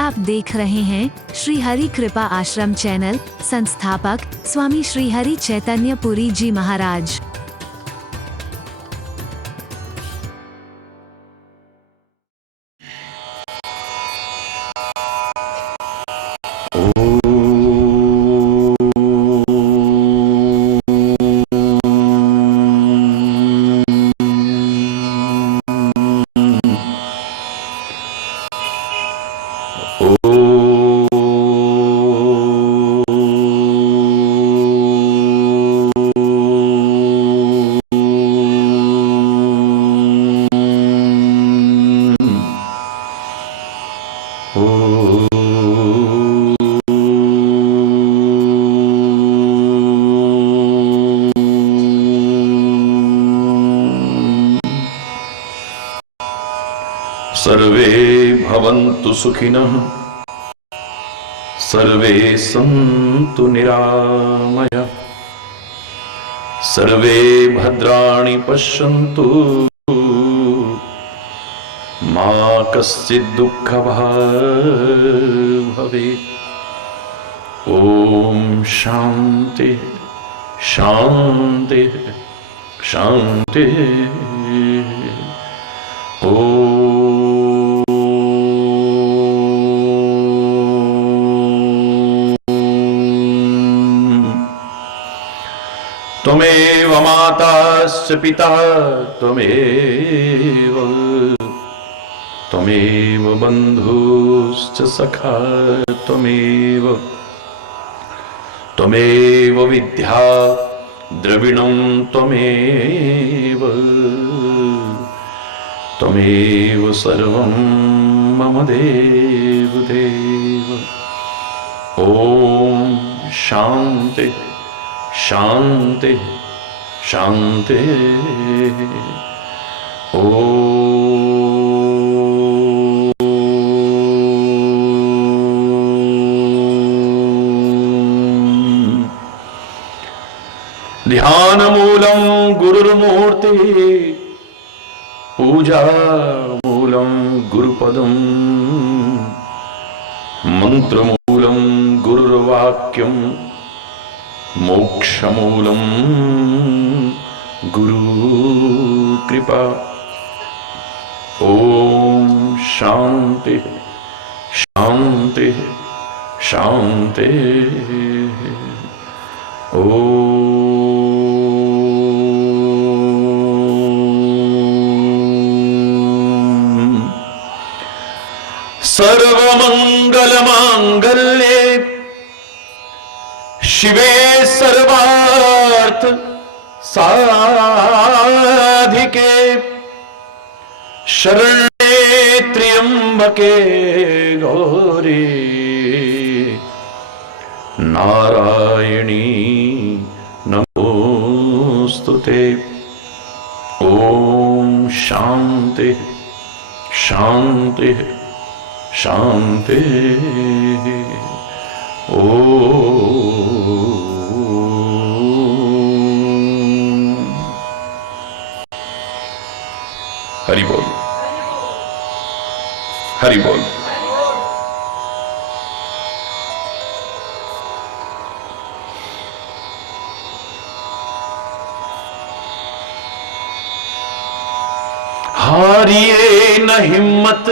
आप देख रहे हैं श्री हरि कृपा आश्रम चैनल। संस्थापक स्वामी श्री हरि चैतन्य पुरी जी महाराज। सर्वे भवन्तु सुखिनः, सर्वे सन्तु निरामयः, सर्वे भद्राणि पश्यन्तु, मा कश्चित् दुःखभाग् भवेत्। ॐ शान्ति शान्ति शान्ति। त्वमेव माताश्च पिता त्वमेव बन्धुश्च सखा त्वमेव विद्या द्रविणं त्वमेव सर्वं मम देवदेव। ॐ शान्ति शान्ति शान्ति। ध्यानमूलं गुरुर्मूर्ति, पूजामूलं गुरुपदं, मन्त्रमूलं गुरुर्वाक्यं, मोक्षमूलं गुरुकृपा। ॐ शान्ति शान्ति शान्ति। ॐ सर्वमङ्गलमाङ्गल्ये शिवे सर्वार्थ साधिके, शरण्ये त्र्यंबके गौरी, नारायणी नमोस्तुते। ॐ शान्ति शान्ति शान्ति। ॐ हरि बोल, हरि बोल। हारिए न हिम्मत,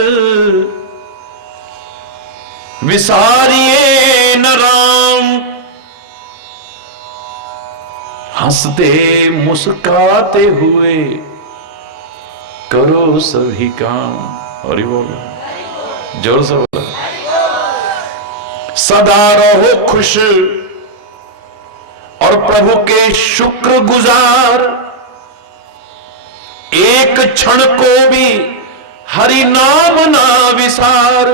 विसारिए न राम, हंसते मुस्काते हुए करो सभी काम। और बोलो, जोर से बोलो। सदा रहो खुश और प्रभु के शुक्र गुजार, एक क्षण को भी हरि नाम ना विसार।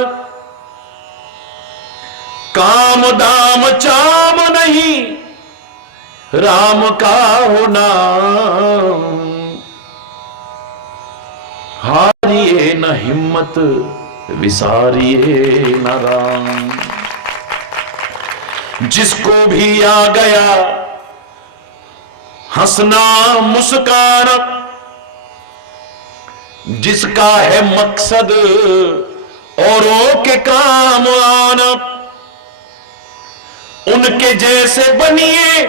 काम दाम चाम नहीं, राम का हो नाम। हारिए न हिम्मत, विसारिए न राम। जिसको भी आ गया हंसना मुस्कान, जिसका है मकसद औरों के काम आना, उनके जैसे बनिए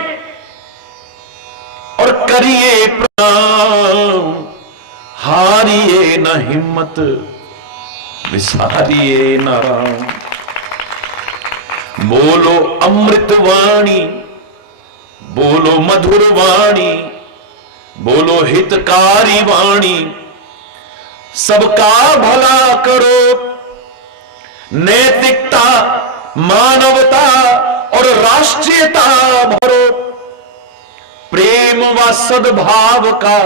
और करिए प्रणाम, हारिए न हिम्मत, विसारिए न राम। बोलो अमृत वाणी, बोलो मधुर वाणी, बोलो हितकारी वाणी, सबका भला करो, नैतिकता, मानवता और राष्ट्रीयता भरो, प्रेम व सद्भाव का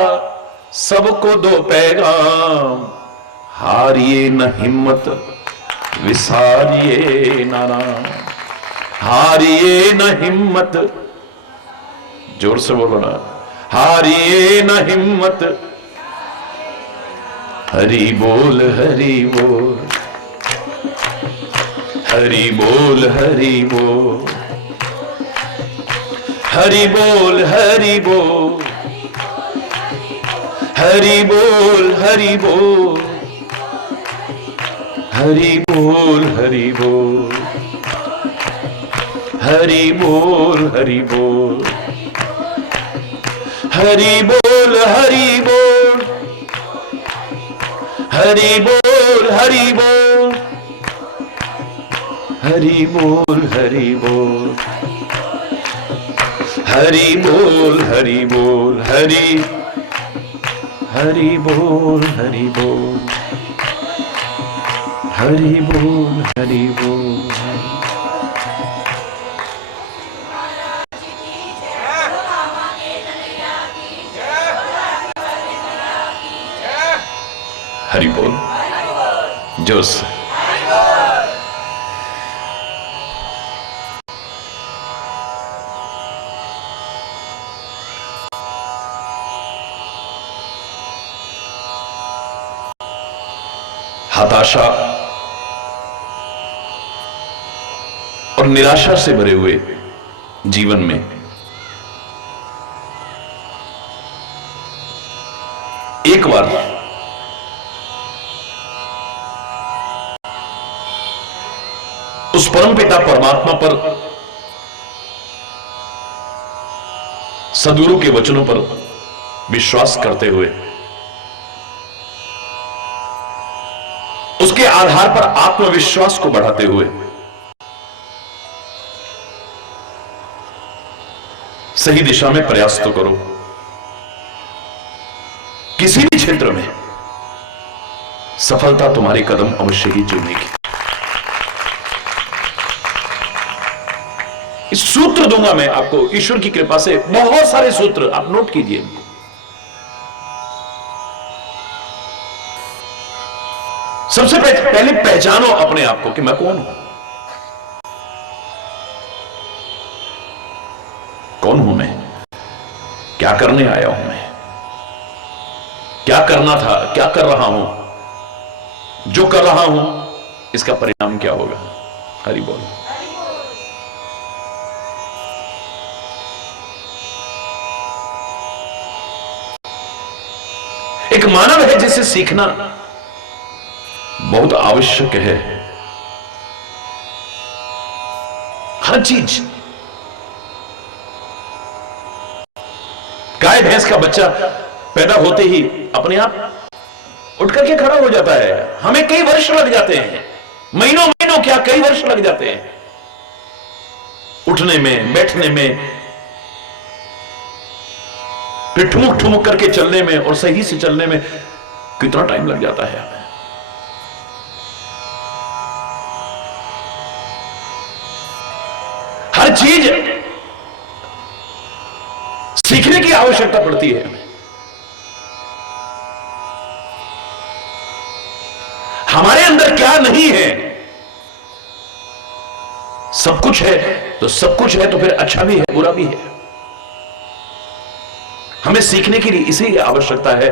सबको दो पैगाम, हारिए न हिम्मत, विसारिए न नाम। हारिए न हिम्मत, जोर से बोलो ना, हारिए न हिम्मत। हरि बोल हरि बोल, हरि बोल हरि बोल, हरि बोल हरि बोल, हरि बोल हरि बोल, हरि बोल हरि बोल, हरि बोल हरि बोल, हरि बोल हरि बोल, हरि बोल हरि बोल, हरि बोल हरि बोल, हरि बोल हरि बोल, हरि हरि बोल हरि बोल, हरि बोल हरि बोल। हरि बोल, जोर से। हताशा और निराशा से भरे हुए जीवन में एक बार उस परमपिता परमात्मा पर, सद्गुरु के वचनों पर विश्वास करते हुए, उसके आधार पर आत्मविश्वास को बढ़ाते हुए सही दिशा में प्रयास तो करो। किसी भी क्षेत्र में सफलता तुम्हारे कदम अवश्य ही चूमेगी। इस सूत्र दूंगा मैं आपको ईश्वर की कृपा से, बहुत सारे सूत्र, आप नोट कीजिए इनको। सबसे पहले पहचानो अपने आप को कि मैं कौन हूं, कौन हूं मैं, क्या करने आया हूं मैं, क्या करना था, क्या कर रहा हूं, जो कर रहा हूं इसका परिणाम क्या होगा। हरि बोल। एक मानव है जिसे सीखना बहुत आवश्यक है। हर चीज, गाय भैंस का बच्चा पैदा होते ही अपने आप उठ करके खड़ा हो जाता है। हमें कई वर्ष लग जाते हैं, महीनों महीनों क्या कई वर्ष लग जाते हैं उठने में, बैठने में, फिर ठुमुक ठुमुक करके चलने में, और सही से चलने में कितना टाइम लग जाता है हमें। हर चीज सीखने की आवश्यकता पड़ती है हमें। हमारे अंदर क्या नहीं है, सब कुछ है तो सब कुछ है, तो फिर अच्छा भी है बुरा भी है। हमें सीखने के लिए इसी आवश्यकता है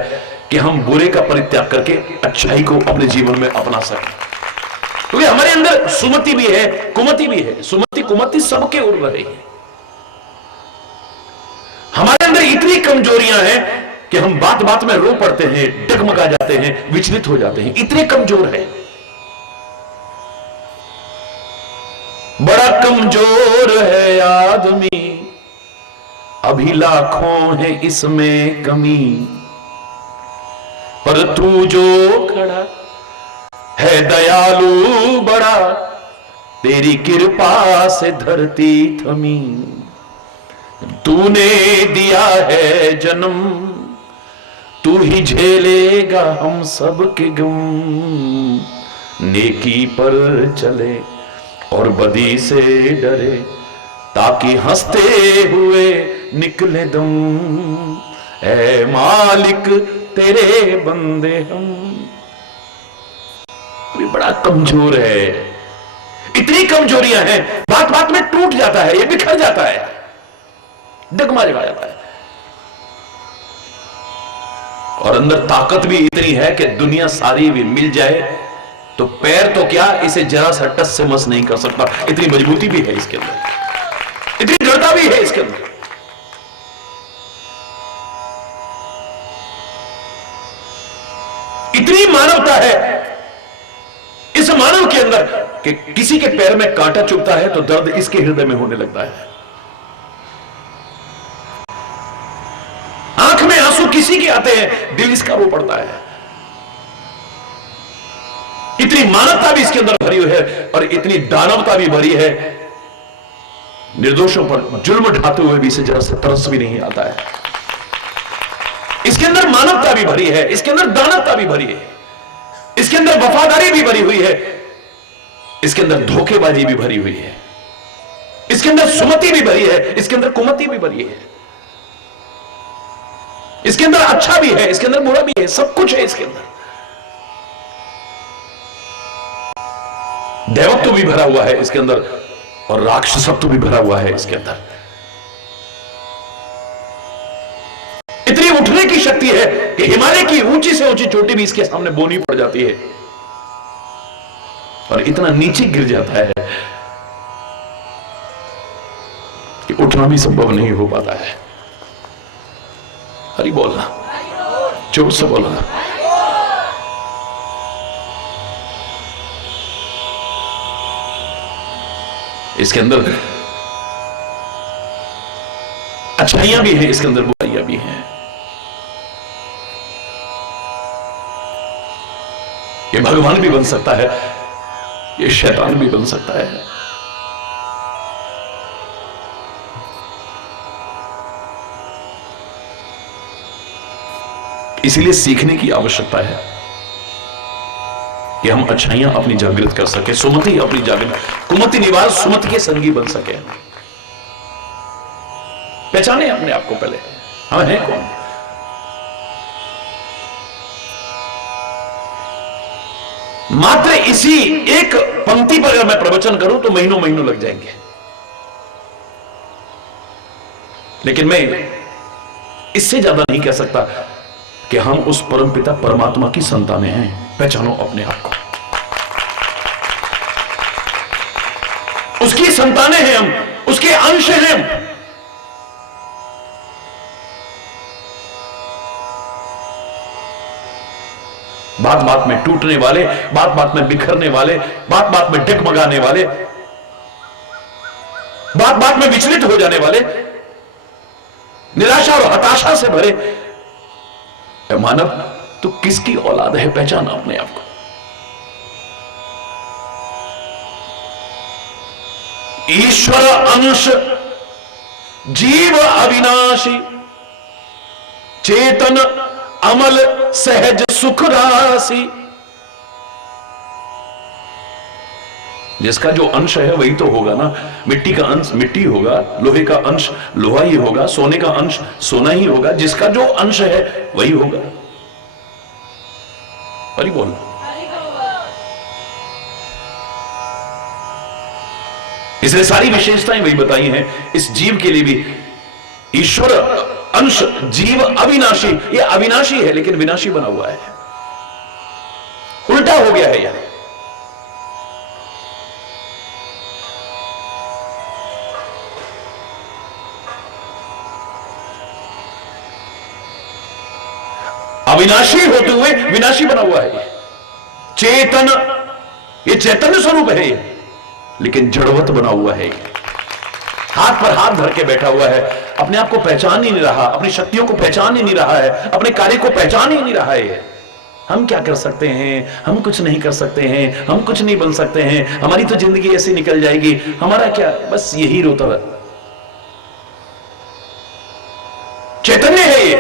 कि हम बुरे का परित्याग करके अच्छाई को अपने जीवन में अपना सकें, क्योंकि हमारे अंदर सुमति भी है, कुमति भी है। सुमति कुमति सबके उड़ रही है। हमारे अंदर इतनी कमजोरियां हैं कि हम बात बात में रो पड़ते हैं, डगमगा जाते हैं, विचलित हो जाते हैं, इतने कमजोर है। कमजोर है आदमी, अभी लाखों है इसमें कमी, पर तू जो खड़ा है दयालु बड़ा, तेरी कृपा से धरती थमी। तूने दिया है जन्म, तू ही झेलेगा हम सब के गम। नेकी पर चले और बदी से डरे, ताकि हंसते हुए निकले दम। ऐ मालिक तेरे बंदे हम। भी बड़ा कमजोर है, इतनी कमजोरियां हैं, बात बात में टूट जाता है, ये बिखर जाता है, डगमगा जाता है। और अंदर ताकत भी इतनी है कि दुनिया सारी भी मिल जाए तो पैर तो क्या, इसे जरा सा टस से मस नहीं कर सकता। इतनी मजबूती भी है इसके अंदर, इतनी दृढ़ता भी है इसके अंदर। इतनी मानवता है इस मानव के अंदर कि किसी के पैर में कांटा चुभता है तो दर्द इसके हृदय में होने लगता है। आंख में आंसू किसी के आते हैं, दिल इसका रो पड़ता है। इतनी मानवता भी इसके अंदर भरी हुई है और इतनी दानवता भी भरी है। निर्दोषों पर जुल्म ढाते हुए भी इसे जरा सा तरस भी नहीं आता है। इसके अंदर मानवता भी भरी है, इसके अंदर दानवता भी भरी है, इसके अंदर वफादारी भी भरी हुई है, इसके अंदर धोखेबाजी भी भरी हुई है, इसके अंदर सुमति भी भरी है, इसके अंदर कुमति भी भरी है, इसके अंदर अच्छा भी है, इसके अंदर बुरा भी है, सब कुछ है इसके अंदर। दैवत्व भी भरा हुआ है इसके अंदर और राक्षसत्व भी भरा हुआ है इसके अंदर। इतनी उठने की शक्ति है कि हिमालय की ऊंची से ऊंची चोटी भी इसके सामने बोनी पड़ जाती है और इतना नीचे गिर जाता है कि उठना भी संभव नहीं हो पाता है। हरि बोलना, जोर से बोलना। इसके अंदर अच्छाइयां भी हैं, इसके अंदर बुराइयां भी हैं। ये भगवान भी बन सकता है, ये शैतान भी बन सकता है। इसीलिए सीखने की आवश्यकता है कि हम अच्छाइयां अपनी जागृत कर सके, सुमति अपनी जागृत, कुमति निवास सुमति के संगी बन सके। पहचाने अपने आप को पहले, हम हैं कौन। मात्र इसी एक पंक्ति पर अगर मैं प्रवचन करूं तो महीनों महीनों लग जाएंगे, लेकिन मैं इससे ज्यादा नहीं कह सकता कि हम उस परमपिता परमात्मा की संतानें हैं। पहचानो अपने आप को, उसकी संतानें हैं हम, उसके अंश हैं हम। बात बात में टूटने वाले, बात बात में बिखरने वाले, बात बात में डगमगाने वाले, बात बात में विचलित हो जाने वाले, निराशा और हताशा से भरे मानव, तो किसकी औलाद है? पहचाना अपने आप को। ईश्वर अंश, जीव अविनाशी, चेतन अमल सहज सुख राशि। जिसका जो अंश है वही तो होगा ना। मिट्टी का अंश मिट्टी होगा, लोहे का अंश लोहा ही होगा, सोने का अंश सोना ही होगा। जिसका जो अंश है वही होगा। हरि बोल। इसलिए सारी विशेषताएं वही बताई हैं इस जीव के लिए भी। ईश्वर अंश, जीव अविनाशी। ये अविनाशी है लेकिन विनाशी बना हुआ है, उल्टा हो गया है यह। अविनाशी होते हुए विनाशी बना हुआ है। चेतन, ये चैतन्य स्वरूप है। लेकिन जड़वत बना हुआ है, हाथ पर हाथ धर के बैठा हुआ है, अपने आप को पहचान ही नहीं रहा, अपनी शक्तियों को पहचान ही नहीं रहा है, अपने कार्य को पहचान ही नहीं रहा है। हम क्या कर सकते हैं? हम कुछ नहीं कर सकते हैं, हम कुछ नहीं बन सकते हैं, हमारी तो जिंदगी ऐसी निकल जाएगी, हमारा क्या, बस यही रोता रहा। चैतन्य है ये,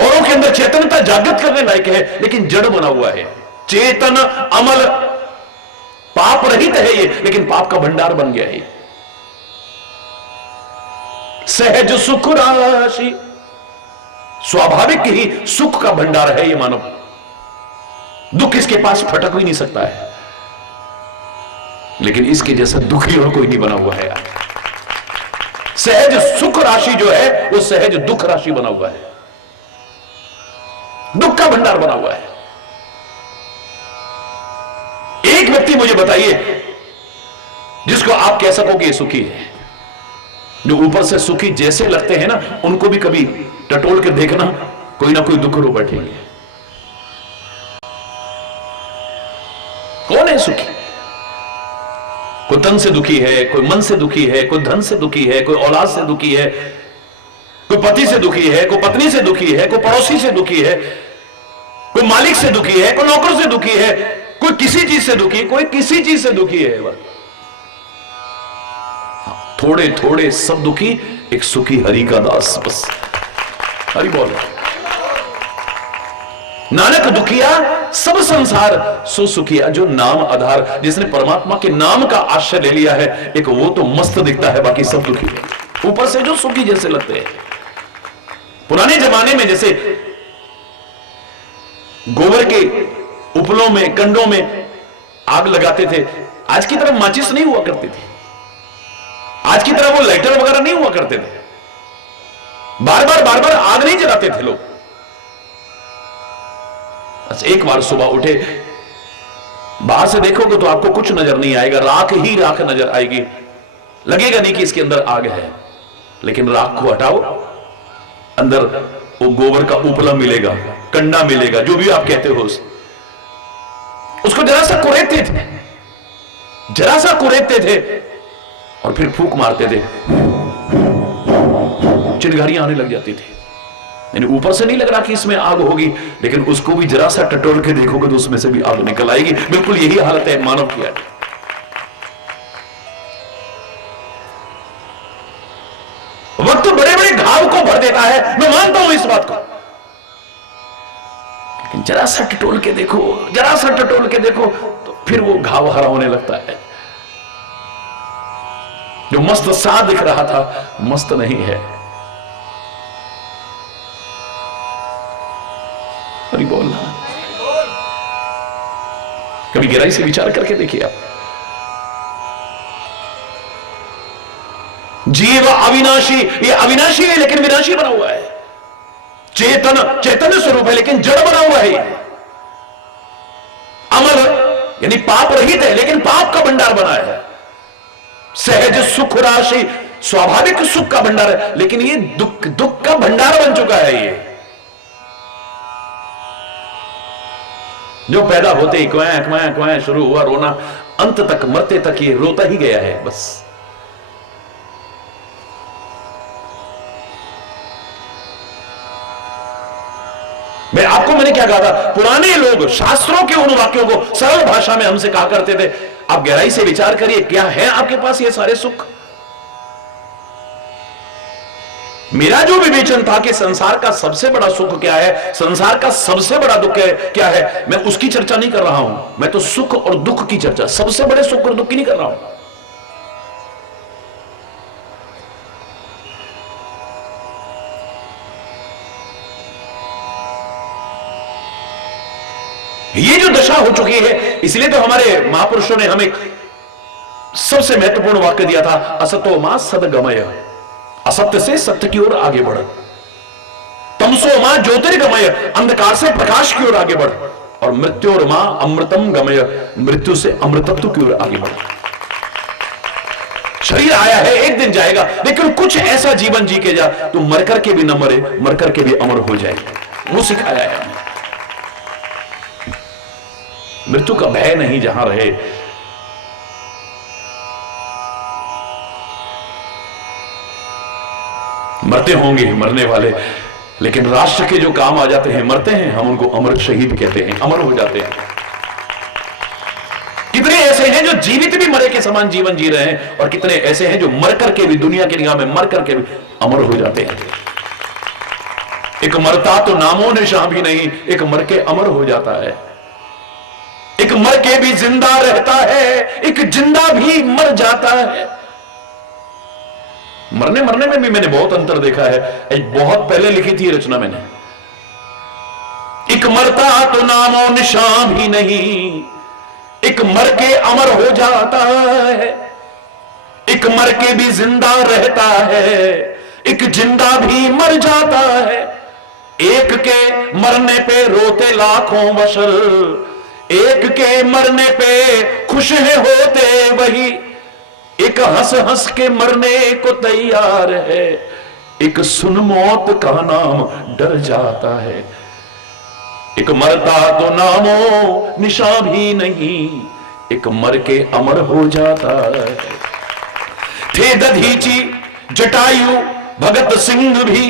औरों के अंदर चैतन्यता जागृत करने लायक है, लेकिन जड़ बना हुआ है। चेतन अमल पाप रहित है ये, लेकिन पाप का भंडार बन गया है। सहज सुख राशि, स्वाभाविक ही सुख का भंडार है ये मानव, दुख इसके पास फटक भी नहीं सकता है, लेकिन इसके जैसा दुखी और कोई नहीं बना हुआ है यार। सहज सुख राशि जो है वो सहज दुख राशि बना हुआ है, दुख का भंडार बना हुआ है। एक व्यक्ति मुझे बताइए जिसको आप कह सको कि ये सुखी है। जो ऊपर से सुखी जैसे लगते हैं ना, उनको भी कभी टटोल के देखना, कोई ना कोई दुख रो बैठेंगे। कौन है सुखी? कोई तन से दुखी है, कोई मन से दुखी है, कोई धन से दुखी है, कोई औलाद से दुखी है, कोई पति से दुखी है, कोई पत्नी से दुखी है, कोई पड़ोसी से दुखी है, कोई मालिक से दुखी है, कोई नौकर से दुखी है, कोई किसी चीज से दुखी, कोई किसी चीज से दुखी है। थोड़े थोड़े सब दुखी, एक सुखी हरि का दास, बस हरि बोल। नानक दुखिया सब संसार सो सुखिया, जो नाम आधार, जिसने परमात्मा के नाम का आश्रय ले लिया है, एक वो तो मस्त दिखता है, बाकी सब दुखी है। ऊपर से जो सुखी जैसे लगते हैं। पुराने जमाने में जैसे गोबर के उपलों में, कंडों में आग लगाते थे, आज की तरह माचिस नहीं हुआ करती थी, आज की तरह वो लाइटर वगैरह नहीं हुआ करते थे, बार बार आग नहीं जलाते थे लोग। बस एक बार सुबह उठे, बाहर से देखोगे तो आपको कुछ नजर नहीं आएगा, राख ही राख नजर आएगी, लगेगा नहीं कि इसके अंदर आग है, लेकिन राख को हटाओ, अंदर वो गोबर का उपला मिलेगा, कंडा मिलेगा, जो भी आप कहते हो उसको जरा सा कुरेदते थे, जरा सा कुरेदते थे और फिर फूंक मारते थे, चिंगारियां आने लग जाती थी। यानी ऊपर से नहीं लग रहा कि इसमें आग होगी, लेकिन उसको भी जरा सा टटोल के देखोगे तो उसमें से भी आग निकल आएगी। बिल्कुल यही हालत है मानव की। वक्त बड़े बड़े घाव को भर देता है, मैं मानता हूं इस बात को, लेकिन जरा सा टटोल के देखो, जरा सा टटोल के देखो तो फिर वो घाव हरा होने लगता है। जो मस्त सा दिख रहा था, मस्त नहीं है। अरे बोलना, कभी गहराई से विचार करके देखिए आप। जीव अविनाशी, ये अविनाशी है लेकिन विनाशी बना हुआ है। चेतन चैतन्य स्वरूप है लेकिन जड़ बना हुआ है। अमर यानी पाप रहित है लेकिन पाप का भंडार बना है। सहज सुख राशि, स्वाभाविक सुख का भंडार है, लेकिन ये दुख का भंडार बन चुका है। ये जो पैदा होते ही क्वैं क्वैं क्वैं शुरू हुआ रोना, अंत तक मरते तक ये रोता ही गया है बस। मैंने क्या कहा था, पुराने लोग शास्त्रों के उन वाक्यों को सरल भाषा में हमसे कहा करते थे। आप गहराई से विचार करिए, क्या है आपके पास ये सारे सुख? मेरा जो विवेचन था कि संसार का सबसे बड़ा सुख क्या है, संसार का सबसे बड़ा दुख क्या है, मैं उसकी चर्चा नहीं कर रहा हूं। मैं तो सुख और दुख की चर्चा, सबसे बड़े सुख और दुख की नहीं कर रहा हूं। ये जो दशा हो चुकी है, इसलिए तो हमारे महापुरुषों ने हमें सबसे महत्वपूर्ण वाक्य दिया था, असतो मां सदगमय, असत्य से सत्य की ओर आगे बढ़, तमसो मां ज्योतिर्गमय, अंधकार से प्रकाश की ओर आगे बढ़, और मृत्योर मां अमृतम गमय, मृत्यु से अमृतत्व की ओर आगे बढ़। शरीर आया है, एक दिन जाएगा, लेकिन कुछ ऐसा जीवन जी के जा तू मर करके भी न मरे, मर करके भी अमर हो जाए। वो सिखाया है हमें। मृत्यु का भय नहीं जहां रहे, मरते होंगे मरने वाले, लेकिन राष्ट्र के जो काम आ जाते हैं मरते हैं, हम उनको अमर शहीद कहते हैं, अमर हो जाते हैं। कितने ऐसे हैं जो जीवित भी मरे के समान जीवन जी रहे हैं, और कितने ऐसे हैं जो मर करके भी, दुनिया की निगाह में मर करके भी अमर हो जाते हैं। एक मरता तो नामो निशान भी नहीं, एक मर के अमर हो जाता है। एक मर के भी जिंदा रहता है, एक जिंदा भी मर जाता है। मरने मरने में भी मैंने बहुत अंतर देखा है। एक बहुत पहले लिखी थी रचना मैंने, एक मरता तो नामो निशान भी नहीं, एक मर के अमर हो जाता है। एक मर के भी जिंदा रहता है, एक जिंदा भी मर जाता है। एक के मरने पे रोते लाखों बशर, एक के मरने पे खुश है होते वही। एक हंस हंस के मरने को तैयार है, एक सुन मौत का नाम डर जाता है। एक मरता तो नामो निशान भी नहीं, एक मर के अमर हो जाता है। थे दधीची जटायु भगत सिंह भी,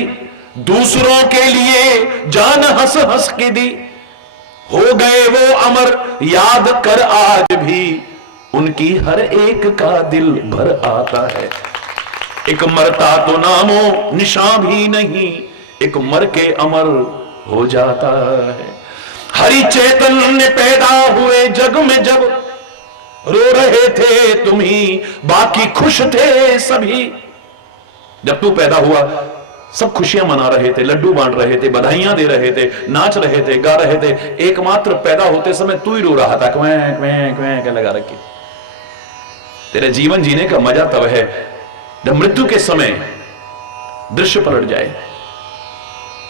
दूसरों के लिए जान हंस हंस के दी। हो गए वो अमर याद कर आज भी, उनकी हर एक का दिल भर आता है। एक मरता तो नामो निशान भी नहीं, एक मर के अमर हो जाता है। हरि चैतन्य पैदा हुए जग में जब, रो रहे थे तुम ही बाकी खुश थे सभी। जब तू पैदा हुआ सब खुशियां मना रहे थे, लड्डू बांट रहे थे, बधाइयां दे रहे थे, नाच रहे थे, गा रहे थे। एकमात्र पैदा होते समय तू ही रो रहा था, क्वैं क्वैं क्वैं क्या लगा रखी। तेरे जीवन जीने का मजा तब है जब मृत्यु के समय दृश्य पलट जाए।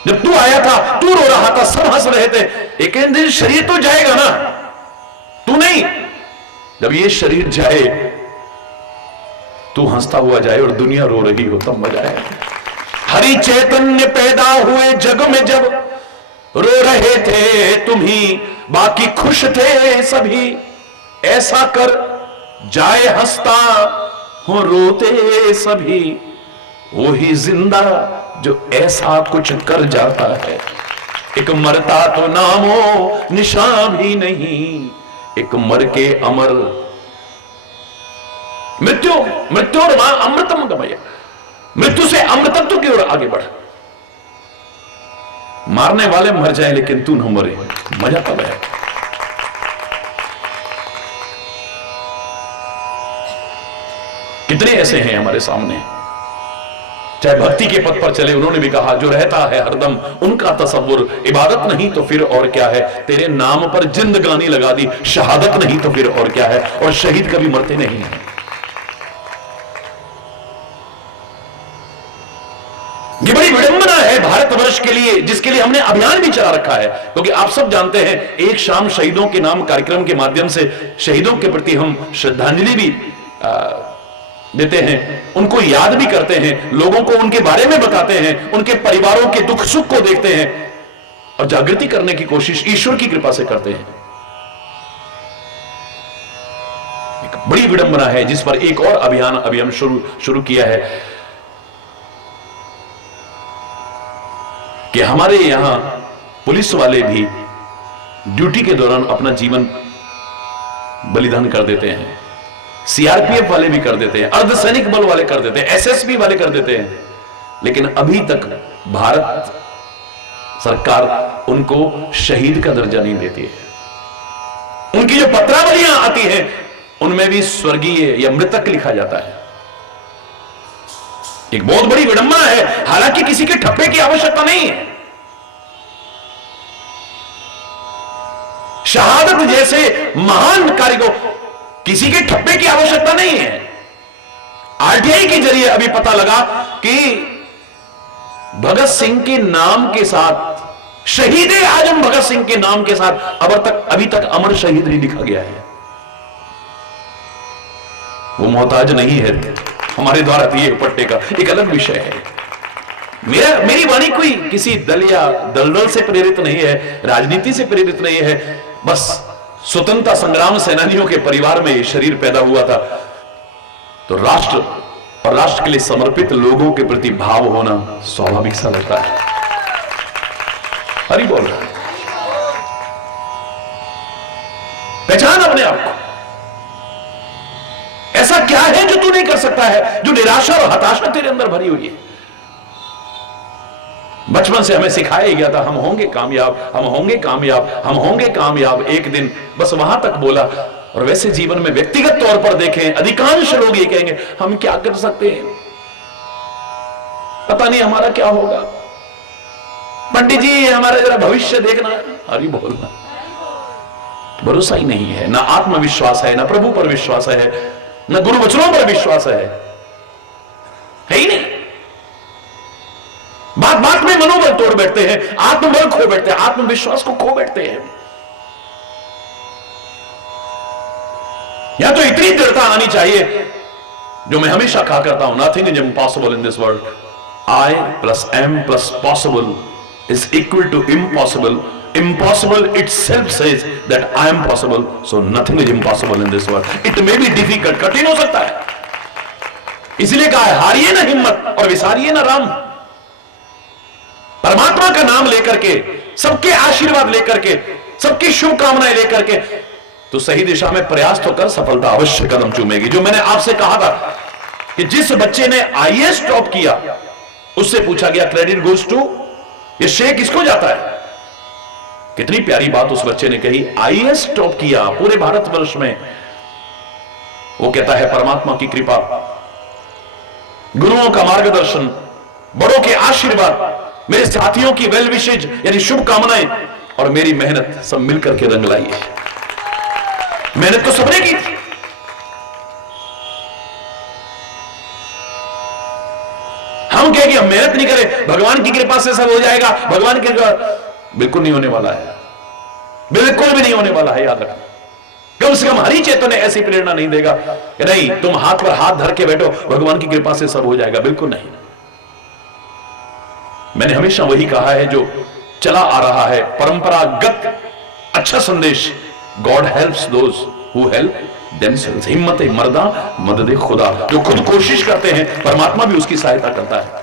जब तू आया था तू रो रहा था, सब हंस रहे थे। एक दिन शरीर तो जाएगा ना, तू नहीं। जब ये शरीर जाए, तू हंसता हुआ जाए और दुनिया रो रही हो, तब मजा आए। हरि चैतन्य पैदा हुए जग में जब, रो रहे थे तुम ही बाकी खुश थे सभी। ऐसा कर जाए हंसता हो रोते सभी, वो ही जिंदा जो ऐसा कुछ कर जाता है। एक मरता तो नामो निशान भी नहीं, एक मर के अमर। मृत्यु मृत्यु और अमृतम गमय, मृत्यु से अमृतत्व की ओर आगे बढ़। मारने वाले मर जाए लेकिन तू न मरे, मजा तब है। कितने ऐसे हैं हमारे सामने, चाहे भक्ति के पथ पर चले, उन्होंने भी कहा जो रहता है हरदम उनका तसव्वुर, इबादत नहीं तो फिर और क्या है। तेरे नाम पर जिंदगानी लगा दी, शहादत नहीं तो फिर और क्या है। और शहीद कभी मरते नहीं हैं। ये बड़ी विडंबना है भारतवर्ष के लिए, जिसके लिए हमने अभियान भी चला रखा है। क्योंकि आप सब जानते हैं, एक शाम शहीदों के नाम कार्यक्रम के माध्यम से शहीदों के प्रति हम श्रद्धांजलि भी देते हैं, उनको याद भी करते हैं, लोगों को उनके बारे में बताते हैं, उनके परिवारों के दुख सुख को देखते हैं और जागृति करने की कोशिश ईश्वर की कृपा से करते हैं। एक बड़ी विडंबना है जिस पर एक और अभियान अभी हम शुरू किया है कि हमारे यहां पुलिस वाले भी ड्यूटी के दौरान अपना जीवन बलिदान कर देते हैं, सीआरपीएफ वाले भी कर देते हैं, अर्धसैनिक बल वाले कर देते हैं, एसएसबी वाले कर देते हैं। लेकिन अभी तक भारत सरकार उनको शहीद का दर्जा नहीं देती है। उनकी जो पत्रावलियां आती हैं उनमें भी स्वर्गीय या मृतक लिखा जाता है। एक बहुत बड़ी विडंबना है। हालांकि किसी के ठप्पे की आवश्यकता नहीं है। शहादत जैसे महान कार्य को किसी के ठप्पे की आवश्यकता नहीं है। आरटीआई के जरिए अभी पता लगा कि भगत सिंह के नाम के साथ, शहीद आजम भगत सिंह के नाम के साथ अभी तक अमर शहीद नहीं लिखा गया है। वो मोहताज नहीं है हमारे द्वारा दिए पट्टे का, एक अलग विषय है। मेरी वाणी कोई किसी दल या दलदल से प्रेरित नहीं है, राजनीति से प्रेरित नहीं है। बस स्वतंत्रता संग्राम सेनानियों के परिवार में शरीर पैदा हुआ था, तो राष्ट्र और राष्ट्र के लिए समर्पित लोगों के प्रति भाव होना स्वाभाविक सा लगता है। हरि बोल रहा है। पहचान अपने आप को। ऐसा क्या है जो तू नहीं कर सकता है, जो निराशा और हताशा तेरे अंदर भरी हुई है? बचपन से हमें सिखाया गया था हम होंगे कामयाब, हम होंगे कामयाब, हम होंगे कामयाब एक दिन, बस वहां तक बोला। और वैसे जीवन में व्यक्तिगत तौर पर देखें, अधिकांश लोग ये कहेंगे हम क्या कर सकते हैं, पता नहीं हमारा क्या होगा, पंडित जी हमारा जरा भविष्य देखना। अरे बोलना, भरोसा ही नहीं है, ना आत्मविश्वास है, ना प्रभु पर विश्वास है, ना गुरु वचनों पर विश्वास है ही नहीं। बात बात में मनोबल तोड़ बैठते हैं, आत्मबल खो बैठते हैं, आत्मविश्वास को खो बैठते हैं। या तो इतनी दृढ़ता आनी चाहिए जो मैं हमेशा कहा करता हूं, nothing is impossible in this world, I plus M plus possible is equal to impossible, impossible itself says that I am possible, so nothing is impossible in this world. It may be difficult, कठिन हो सकता है, इसलिए कहा है हारिए ना हिम्मत और विसारिए ना राम। परमात्मा का नाम लेकर के, सबके आशीर्वाद लेकर के, सबकी शुभकामनाएं लेकर के तो सही दिशा में प्रयास तो कर, सफलता अवश्य कदम चूमेगी। जो मैंने आपसे कहा था कि जिस बच्चे ने आईएएस टॉप किया उससे पूछा गया क्रेडिट गोज टू, ये श्रेय किसको जाता है? कितनी प्यारी बात उस बच्चे ने कही, आईएएस टॉप किया पूरे भारतवर्ष में। वो कहता है परमात्मा की कृपा, गुरुओं का मार्गदर्शन, बड़ों के आशीर्वाद, मेरे साथियों की वेल विशेज यानी शुभकामनाएं और मेरी मेहनत सब मिलकर के रंग लाई है। मेहनत तो सबने की थी। हम कहेंगे हम मेहनत नहीं करें, भगवान की कृपा से सब हो जाएगा, भगवान की कृपा, बिल्कुल नहीं होने वाला है, बिल्कुल भी नहीं होने वाला है। याद रखना, कम से कम हरि चैतन्य ऐसी प्रेरणा नहीं देगा कि नहीं तुम हाथ पर हाथ धर के बैठो, भगवान की कृपा से सब हो जाएगा, बिल्कुल नहीं। मैंने हमेशा वही कहा है जो चला आ रहा है, परंपरागत अच्छा संदेश, God helps those who help themselves. हिम्मत मर्दा मदद खुदा, जो खुद कोशिश करते हैं परमात्मा भी उसकी सहायता करता है।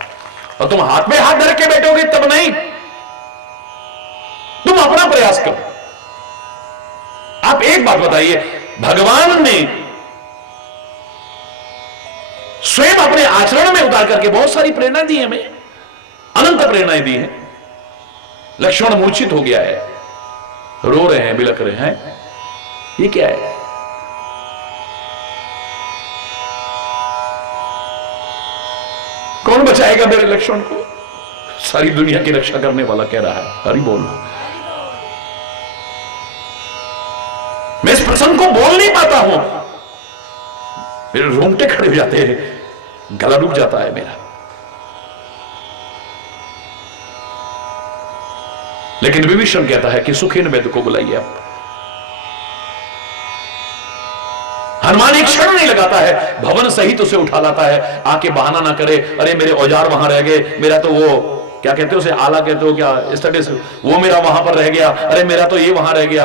और तुम हाथ में हाथ धर के बैठोगे तब नहीं, तुम अपना प्रयास करो। आप एक बात बताइए, भगवान ने स्वयं अपने आचरण में उतार करके बहुत सारी प्रेरणा दी है हमें, अनंत प्रेरणाएं दी हैं। लक्ष्मण मूर्छित हो गया है, रो रहे हैं, बिलक रहे हैं, ये क्या है? कौन बचाएगा मेरे लक्ष्मण को? सारी दुनिया की रक्षा करने वाला कह रहा है, हरि बोलना। मैं इस प्रसंग को बोल नहीं पाता हूं, मेरे रोंगटे खड़े हो जाते हैं, गला रुक जाता है मेरा। लेकिन विभीषण कहता है कि सुखेन वैद्य को बुलाइए आप। हनुमान एक क्षण नहीं लगाता है, भवन सहित उसे उठा लाता है, आके बहाना ना करे, अरे मेरे औजार वहां रह गए, मेरा तो वो क्या कहते हो उसे, आला कहते हो क्या, स्टडीज, वो मेरा वहां पर रह गया, अरे मेरा तो ये वहां रह गया।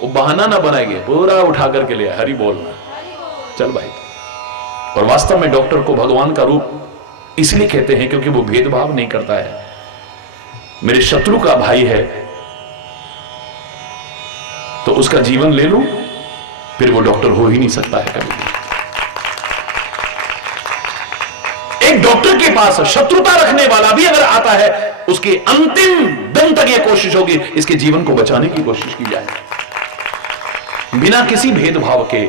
वो बहाना ना बनाएंगे, पूरा उठा करके लिया, हरि बोलना, चल भाई। और वास्तव में डॉक्टर को भगवान का रूप इसलिए कहते हैं क्योंकि वो भेदभाव नहीं करता है। मेरे शत्रु का भाई है तो उसका जीवन ले लूं, फिर वो डॉक्टर हो ही नहीं सकता है कभी भी। एक डॉक्टर के पास शत्रुता रखने वाला भी अगर आता है, उसके अंतिम दम तक यह कोशिश होगी इसके जीवन को बचाने की कोशिश की जाए, बिना किसी भेदभाव के।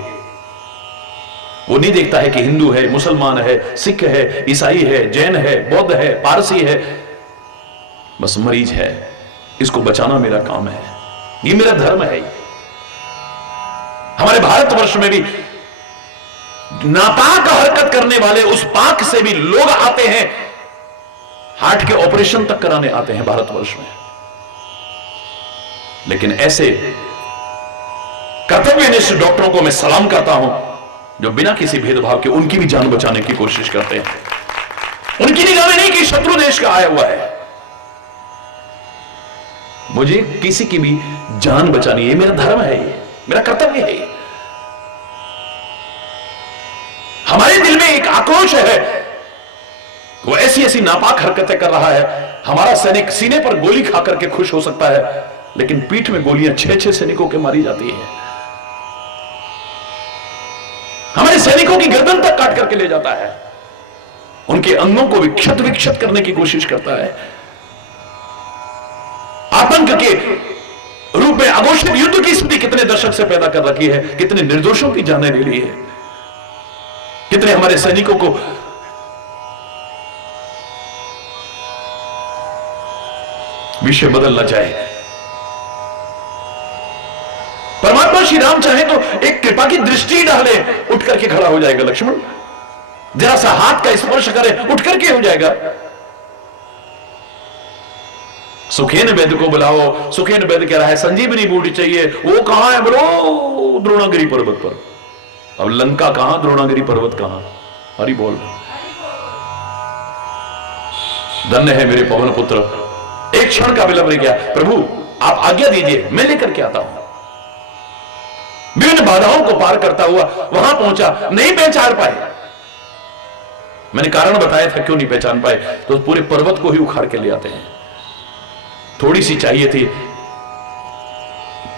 वो नहीं देखता है कि हिंदू है, मुसलमान है, सिख है, ईसाई है, जैन है, बौद्ध है, पारसी है, बस मरीज है, इसको बचाना मेरा काम है, ये मेरा धर्म है। हमारे भारतवर्ष में भी नापाक हरकत करने वाले उस पाक से भी लोग आते हैं, हार्ट के ऑपरेशन तक कराने आते हैं भारतवर्ष में। लेकिन ऐसे कर्तव्यनिष्ठ डॉक्टरों को मैं सलाम करता हूं जो बिना किसी भेदभाव के उनकी भी जान बचाने की कोशिश करते हैं। उनकी निगाह में नहीं कि शत्रु देश का आया हुआ है, मुझे किसी की भी जान बचानी है, मेरा धर्म है, ये मेरा कर्तव्य है। हमारे दिल में एक आक्रोश है वो ऐसी ऐसी नापाक हरकतें कर रहा है। हमारा सैनिक सीने पर गोली खा करके खुश हो सकता है, लेकिन पीठ में गोलियां 6-6 सैनिकों के मारी जाती हैं। हमारे सैनिकों की गर्दन तक काट करके ले जाता है, उनके अंगों को विक्षत विक्षत करने की कोशिश करता है। आतंक के रूप में अघोषित युद्ध की स्थिति कितने दशक से पैदा कर रखी है, कितने निर्दोषों की जानें ले ली है, कितने हमारे सैनिकों को विषय बदलना चाहे। परमात्मा श्री राम चाहे तो एक कृपा की दृष्टि डाले, उठ करके खड़ा हो जाएगा लक्ष्मण। जरा सा हाथ का स्पर्श करे, उठ करके हो जाएगा। सुखेन वैद्य को बुलाओ। सुखेन वैद्य कह रहा है संजीवनी बूटी चाहिए। वो कहां है? बोलो द्रोणागिरी पर्वत पर। अब लंका कहां, द्रोणागिरी पर्वत कहां? हरि बोल। धन्य है मेरे पवन पुत्र, एक क्षण का विलंब नहीं किया। प्रभु आप आज्ञा दीजिए, मैं लेकर के आता हूं। विभिन्न बाधाओं को पार करता हुआ वहां पहुंचा, नहीं पहचान पाए। मैंने कारण बताया था क्यों नहीं पहचान पाए, तो पूरे पर्वत को ही उखाड़ के ले आते हैं। थोड़ी सी चाहिए थी,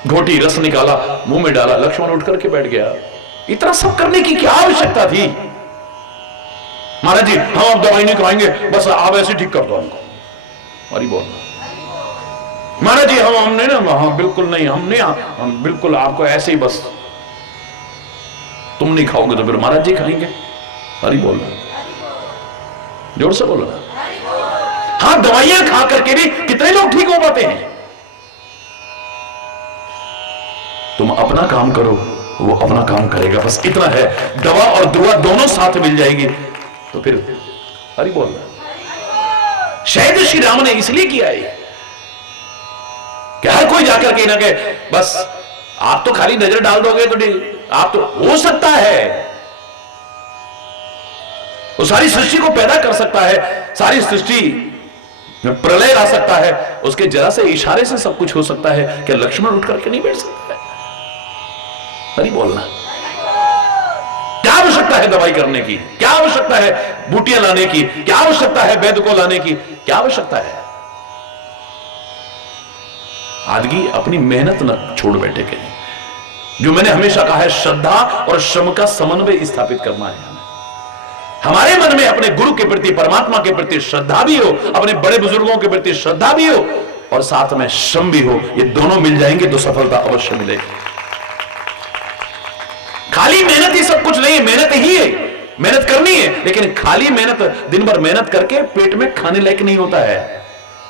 घोटी रस निकाला, मुंह में डाला, लक्ष्मण उठ करके बैठ गया। इतना सब करने की क्या आवश्यकता थी? महाराज जी हम अब दवाई नहीं खाएंगे, बस आप ऐसे ठीक कर दो हमको। हरि बोल। महाराज जी हमने ना, हाँ बिल्कुल नहीं, हम बिल्कुल आपको ऐसे ही, बस तुम नहीं खाओगे तो फिर महाराज जी खाएंगे। हरि बोल, जोर से बोलो ना। हाँ दवाइयां खा करके भी कितने लोग ठीक हो पाते हैं। तुम अपना काम करो, वो अपना काम करेगा, बस इतना है। दवा और दुआ दोनों साथ मिल जाएगी तो फिर हरि बोल। शायद श्री राम ने इसलिए किया है कि हर कोई जाकर के ना कहे बस आप तो खाली नजर डाल दोगे तो आप तो, हो सकता है वो सारी सृष्टि को पैदा कर सकता है, सारी सृष्टि में प्रलय ला सकता है, उसके जरा से इशारे से सब कुछ हो सकता है। क्या लक्ष्मण उठ करके नहीं बैठ सकता है? हरि बोलना। क्या आवश्यकता है दवाई करने की? क्या आवश्यकता है बूटियां लाने की? क्या आवश्यकता है वैद्य को लाने की? क्या आवश्यकता है? आदमी अपनी मेहनत न छोड़ बैठे कहीं। जो मैंने हमेशा कहा है, श्रद्धा और श्रम का समन्वय स्थापित करना है। हमारे मन में अपने गुरु के प्रति, परमात्मा के प्रति श्रद्धा भी हो, अपने बड़े बुजुर्गों के प्रति श्रद्धा भी हो, और साथ में श्रम भी हो। ये दोनों मिल जाएंगे तो सफलता अवश्य मिलेगी। खाली मेहनत ही सब कुछ नहीं है, मेहनत ही है, मेहनत करनी है, लेकिन खाली मेहनत, दिन भर मेहनत करके पेट में खाने लायक नहीं होता है।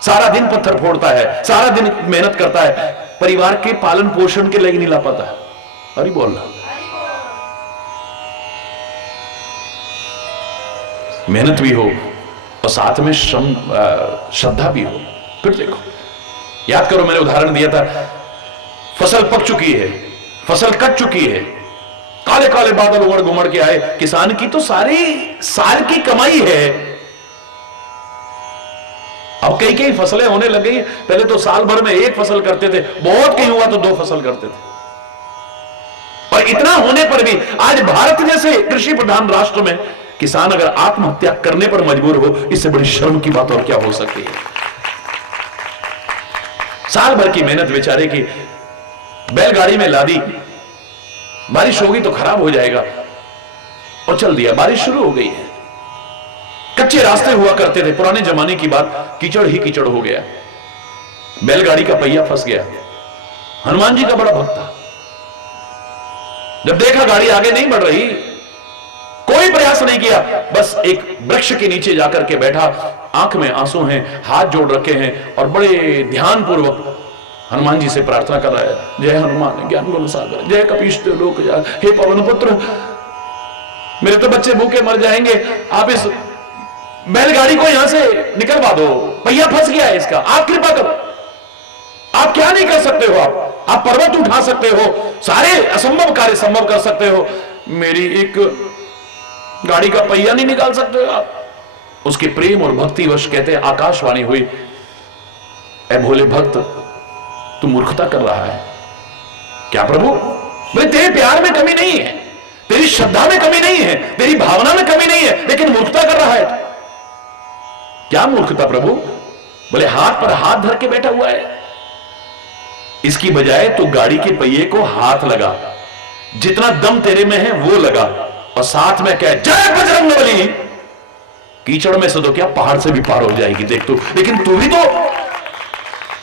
सारा दिन पत्थर फोड़ता है, सारा दिन मेहनत करता है, परिवार के पालन पोषण के लायक नहीं ला पाता। अरे बोलना, मेहनत भी हो और साथ में श्रम, श्रद्धा भी हो। फिर देखो, याद करो मैंने उदाहरण दिया था, फसल पक चुकी है, फसल कट चुकी है, काले काले बादल उमड़ घुमड़ के आए, किसान की तो सारी साल की कमाई है। अब कई कई फसलें होने लग गई। पहले तो साल भर में एक फसल करते थे, बहुत कहीं हुआ तो 2 फसल करते थे। और इतना होने पर भी आज भारत जैसे कृषि प्रधान राष्ट्र में किसान अगर आत्महत्या करने पर मजबूर हो, इससे बड़ी शर्म की बात और क्या हो सकती है। साल भर की मेहनत बेचारे की बैलगाड़ी में लादी, बारिश होगी तो खराब हो जाएगा, और चल दिया। बारिश शुरू हो गई है, कच्चे रास्ते हुआ करते थे, पुराने जमाने की बात, कीचड़ ही कीचड़ हो गया, बैलगाड़ी का पहिया फंस गया। हनुमान जी का बड़ा भक्त था, जब देखा गाड़ी आगे नहीं बढ़ रही, कोई प्रयास नहीं किया, बस एक वृक्ष के नीचे जाकर के बैठा, आंख में आंसू हैं, हाथ जोड़ रखे हैं, और बड़े ध्यान पूर्वक हनुमान जी से प्रार्थना कर रहा है, जय हनुमान ज्ञान गुण सागर, जय कपीश लोक जाग, हे पवन पुत्र, मेरे तो बच्चे भूखे मर जाएंगे, आप इस बैलगाड़ी को यहां से निकलवा दो, पहिया फंस गया है इसका, आप कृपा करो। आप क्या नहीं कर सकते हो? आप पर्वत उठा सकते हो, सारे असंभव कार्य संभव कर सकते हो, मेरी एक गाड़ी का पहिया नहीं निकाल सकते हो आप? उसके प्रेम और भक्ति वश कहते हैं आकाशवाणी हुई, ऐ भोले भक्त, तू मूर्खता कर रहा है क्या प्रभु? बोले तेरे प्यार में कमी नहीं है, तेरी श्रद्धा में कमी नहीं है, तेरी भावना में कमी नहीं है, लेकिन मूर्खता कर रहा है। क्या मूर्खता प्रभु? बोले हाथ पर हाथ धर के बैठा हुआ है। इसकी बजाय तो गाड़ी के पहिए को हाथ लगा, जितना दम तेरे में है वो लगा, और साथ में कह जय बजरंगबली। कीचड़ में से तो क्या पहाड़ से भी पार हो जाएगी देख तू। लेकिन तू भी तो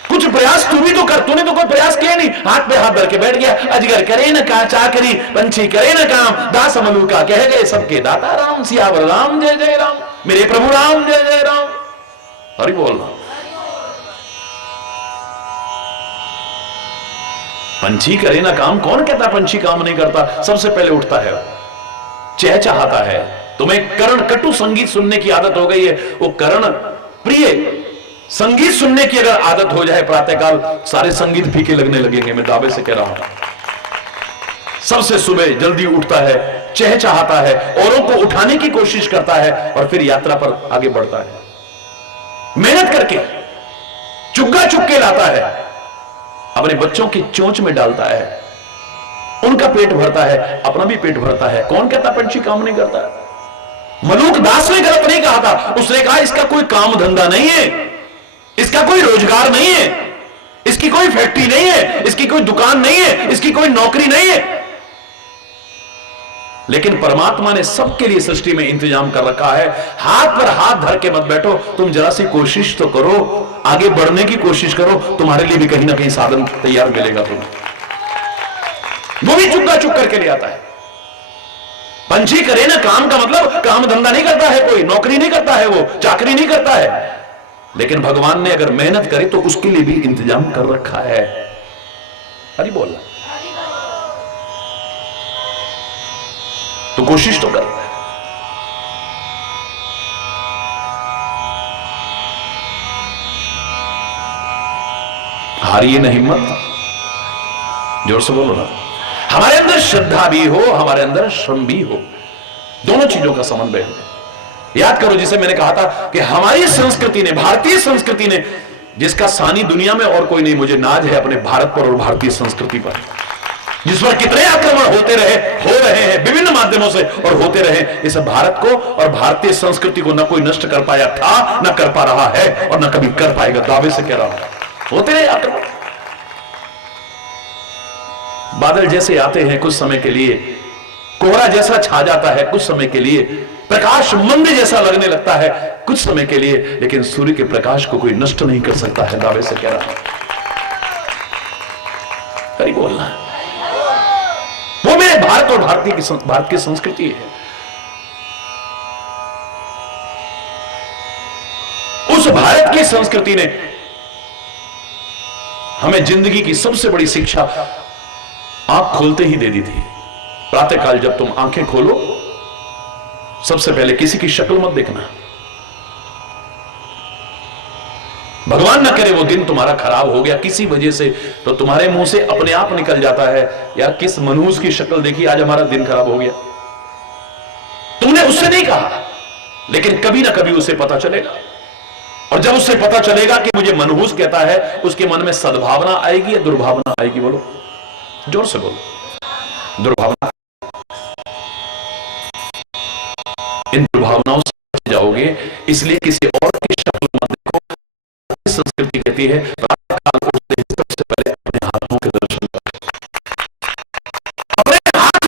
कुछ प्रयास तू भी तो कर। तूने तो कोई प्रयास किया नहीं, हाथ पे हाथ धर के बैठ गया। अजगर करे न का चाकरी, पंछी करे न काम, दास मलूका कह गए सबके दाता राम। सियावर राम जय जय राम, मेरे प्रभु राम जय जय राम। हरि बोल राम। पंछी करे ना काम, कौन कहता पंछी काम नहीं करता? सबसे पहले उठता है, चहचहाता है। तुम्हें कर्ण कटु संगीत सुनने की आदत हो गई है, वो कर्ण प्रिय संगीत सुनने की अगर आदत हो जाए प्रातःकाल, सारे संगीत फीके लगने लगेंगे। मैं दावे से कह रहा हूं। सबसे सुबह जल्दी उठता है, चहचहाता है, औरों को उठाने की कोशिश करता है, और फिर यात्रा पर आगे बढ़ता है। मेहनत करके चुग्गा चुग के लाता है, अपने बच्चों की चोंच में डालता है, उनका पेट भरता है, अपना भी पेट भरता है। कौन कहता पंछी काम नहीं करता? मलूक दास ने गलत नहीं कहा था। उसने कहा इसका कोई काम धंधा नहीं है, इसका कोई रोजगार नहीं है, इसकी कोई फैक्ट्री नहीं है, इसकी कोई दुकान नहीं है, इसकी कोई नौकरी नहीं है। लेकिन परमात्मा ने सबके लिए सृष्टि में इंतजाम कर रखा है। हाथ पर हाथ धर के मत बैठो, तुम जरा सी कोशिश तो करो, आगे बढ़ने की कोशिश करो, तुम्हारे लिए भी कहीं ना कहीं साधन तैयार मिलेगा तुम्हें। वो भी चुक्का चुक करके ले आता है। पंछी करे ना काम का मतलब काम धंधा नहीं करता है, कोई नौकरी नहीं करता है, वो चाकरी नहीं करता है। लेकिन भगवान ने अगर मेहनत करी तो उसके लिए भी इंतजाम कर रखा है। हरि बोल। तो कोशिश तो कर। हारिए न हिम्मत, जोर से बोलो ना। हमारे अंदर श्रद्धा भी हो, हमारे अंदर श्रम भी हो, दोनों चीजों का समन्वय हो। याद करो जिसे मैंने कहा था कि हमारी संस्कृति ने, भारतीय संस्कृति ने, जिसका सानी दुनिया में और कोई नहीं, मुझे नाज है अपने भारत पर और भारतीय संस्कृति पर, जिस पर कितने आक्रमण होते रहे, हो रहे हैं विभिन्न माध्यमों से और होते रहे, इस भारत को और भारतीय संस्कृति को न कोई नष्ट कर पाया था, न कर पा रहा है और न कभी कर पाएगा। दावे से कह रहा हूं, होते रहे आक्रमण। बादल जैसे आते हैं कुछ समय के लिए, कोहरा जैसा छा जाता है कुछ समय के लिए, प्रकाश मंद जैसा लगने लगता है कुछ समय के लिए, लेकिन सूर्य के प्रकाश को कोई नष्ट नहीं कर सकता है। दावे से कह रहा हूं, हरि बोलना। वो मेरे भारत और भारत की संस्कृति है। उस भारत की संस्कृति ने हमें जिंदगी की सबसे बड़ी शिक्षा आंख खोलते ही दे दी थी। प्रातःकाल जब तुम आंखें खोलो, सबसे पहले किसी की शक्ल मत देखना। भगवान ना करे वो दिन तुम्हारा खराब हो गया किसी वजह से, तो तुम्हारे मुंह से अपने आप निकल जाता है, यार किस मनहूस की शक्ल देखी, आज हमारा दिन खराब हो गया। तुमने उससे नहीं कहा, लेकिन कभी ना कभी उसे पता चलेगा। और जब उसे पता चलेगा कि मुझे मनहूस कहता है, उसके मन में सद्भावना आएगी या दुर्भावना आएगी? बोलो, जोर से बोलो। दुर्भावना। इन दुर्भावनाओं से बच जाओगे, इसलिए किसी और की शक्ल मत देखो। संस्कृति कहती है प्रातःकाल उठते ही सबसे पहले अपने हाथों के दर्शन करो। अपने हाथ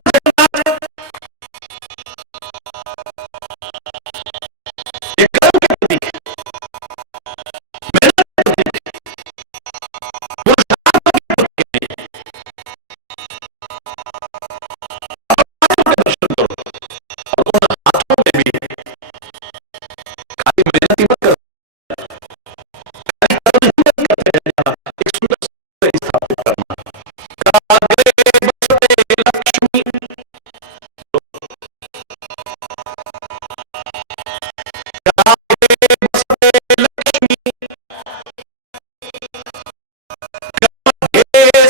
ये कर्म के प्रतीक है, मेहनत के प्रतीक है, पुरुषार्थ के प्रतीक है। अपने हाथों के दर्शन करो, और उन हाथों में भी खाली मेहनत ही मत करो,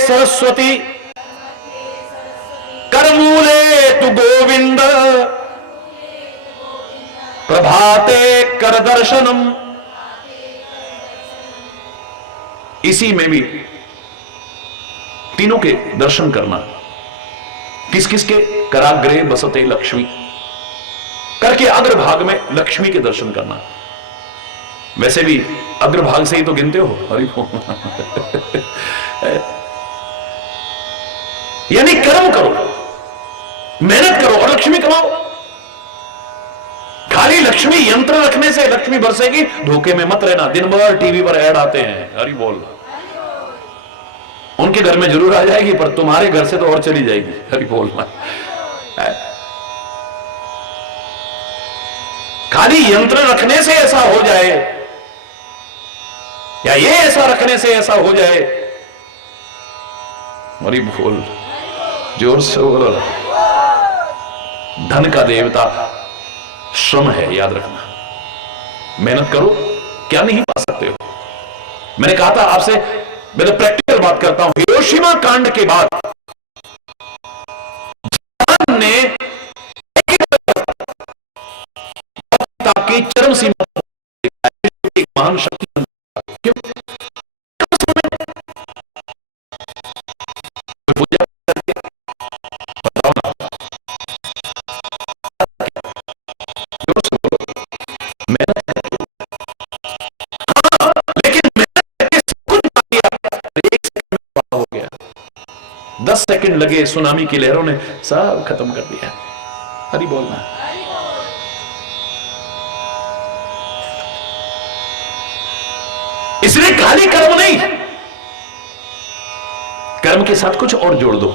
सरस्वती करमूले तु गोविंद प्रभाते कर दर्शनम। इसी में भी तीनों के दर्शन करना। किस किस के? कराग्रे बसते लक्ष्मी, करके अग्रभाग में लक्ष्मी के दर्शन करना। वैसे भी अग्रभाग से ही तो गिनते हो, हरि यानी कर्म करो, मेहनत करो और लक्ष्मी कमाओ। खाली लक्ष्मी यंत्र रखने से लक्ष्मी बरसेगी, धोखे में मत रहना। दिन भर टीवी पर ऐड आते हैं, हरि बोल। उनके घर में जरूर आ जाएगी, पर तुम्हारे घर से तो और चली जाएगी, हरि बोल। खाली यंत्र रखने से ऐसा हो जाए, या ये ऐसा रखने से ऐसा हो जाए, हरि बोल, जोर से बोलो। धन का देवता श्रम है, याद रखना। मेहनत करो, क्या नहीं पा सकते हो। मैंने कहा था आपसे, मैं तो प्रैक्टिकल बात करता हूं। हिरोशिमा कांड के बाद जापान ने की चरम सीमा एक महान शक्ति, क्यों? हो गया, 10 सेकंड लगे, सुनामी की लहरों ने सब खत्म कर दिया। हरि बोलना। इसलिए खाली कर्म नहीं, कर्म के साथ कुछ और जोड़ दो,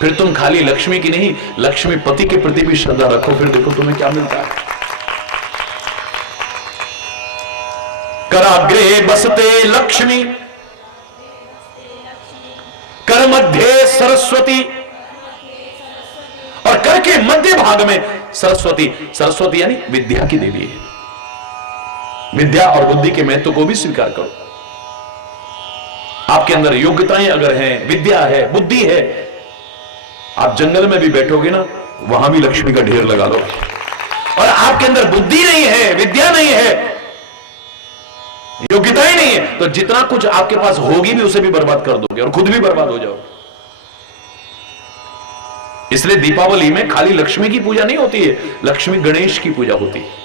फिर तुम खाली लक्ष्मी की नहीं, लक्ष्मी पति के प्रति भी श्रद्धा रखो, फिर देखो तुम्हें क्या मिलता है। कराग्रे बसते लक्ष्मी, कर मध्य सरस्वती, और कर के मध्य भाग में सरस्वती। सरस्वती यानी विद्या की देवी है। विद्या और बुद्धि के महत्व को भी स्वीकार करो। आपके अंदर योग्यताएं अगर हैं, विद्या है, बुद्धि है, आप जंगल में भी बैठोगे ना, वहां भी लक्ष्मी का ढेर लगा लो। और आपके अंदर बुद्धि नहीं है, विद्या नहीं है, योग्यताएं नहीं है, तो जितना कुछ आपके पास होगी भी उसे भी बर्बाद कर दोगे और खुद भी बर्बाद हो जाओगे। इसलिए दीपावली में खाली लक्ष्मी की पूजा नहीं होती है, लक्ष्मी गणेश की पूजा होती है।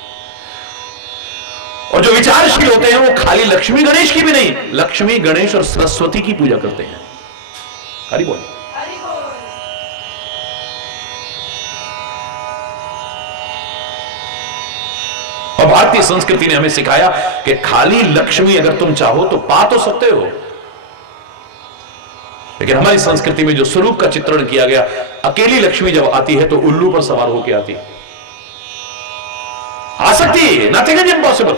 और जो विचारशील होते हैं वो खाली लक्ष्मी गणेश की भी नहीं, लक्ष्मी गणेश और सरस्वती की पूजा करते हैं। हरि बोल। और भारतीय संस्कृति ने हमें सिखाया कि खाली लक्ष्मी अगर तुम चाहो तो पा तो सकते हो, लेकिन हमारी संस्कृति में जो स्वरूप का चित्रण किया गया, अकेली लक्ष्मी जब आती है तो उल्लू पर सवार होकर आती है। आ सकती है, नथिंग इज इम्पॉसिबल।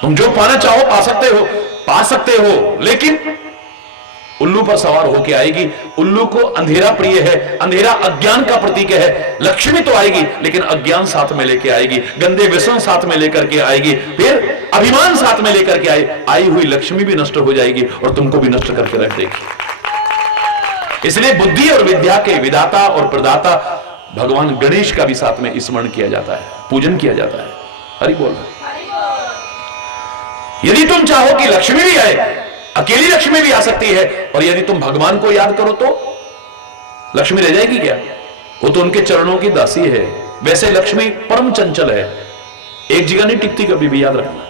तुम जो पाना चाहो पा सकते हो, लेकिन उल्लू पर सवार होकर आएगी। उल्लू को अंधेरा प्रिय है, अंधेरा अज्ञान का प्रतीक है। लक्ष्मी तो आएगी लेकिन अज्ञान साथ में लेके आएगी, गंदे व्यसन साथ में लेकर के आएगी, फिर अभिमान साथ में लेकर के आई हुई लक्ष्मी भी नष्ट हो जाएगी और तुमको भी नष्ट करके रख देगी। इसलिए बुद्धि और विद्या के विदाता और प्रदाता भगवान गणेश का भी साथ में स्मरण किया जाता है, पूजन किया जाता है। हरि बोल। यदि तुम चाहो कि लक्ष्मी भी आए, अकेली लक्ष्मी भी आ सकती है, और यदि तुम भगवान को याद करो तो लक्ष्मी रह जाएगी क्या? वो तो उनके चरणों की दासी है। वैसे लक्ष्मी परम चंचल है, एक जगह नहीं टिकती कभी भी, याद रखना।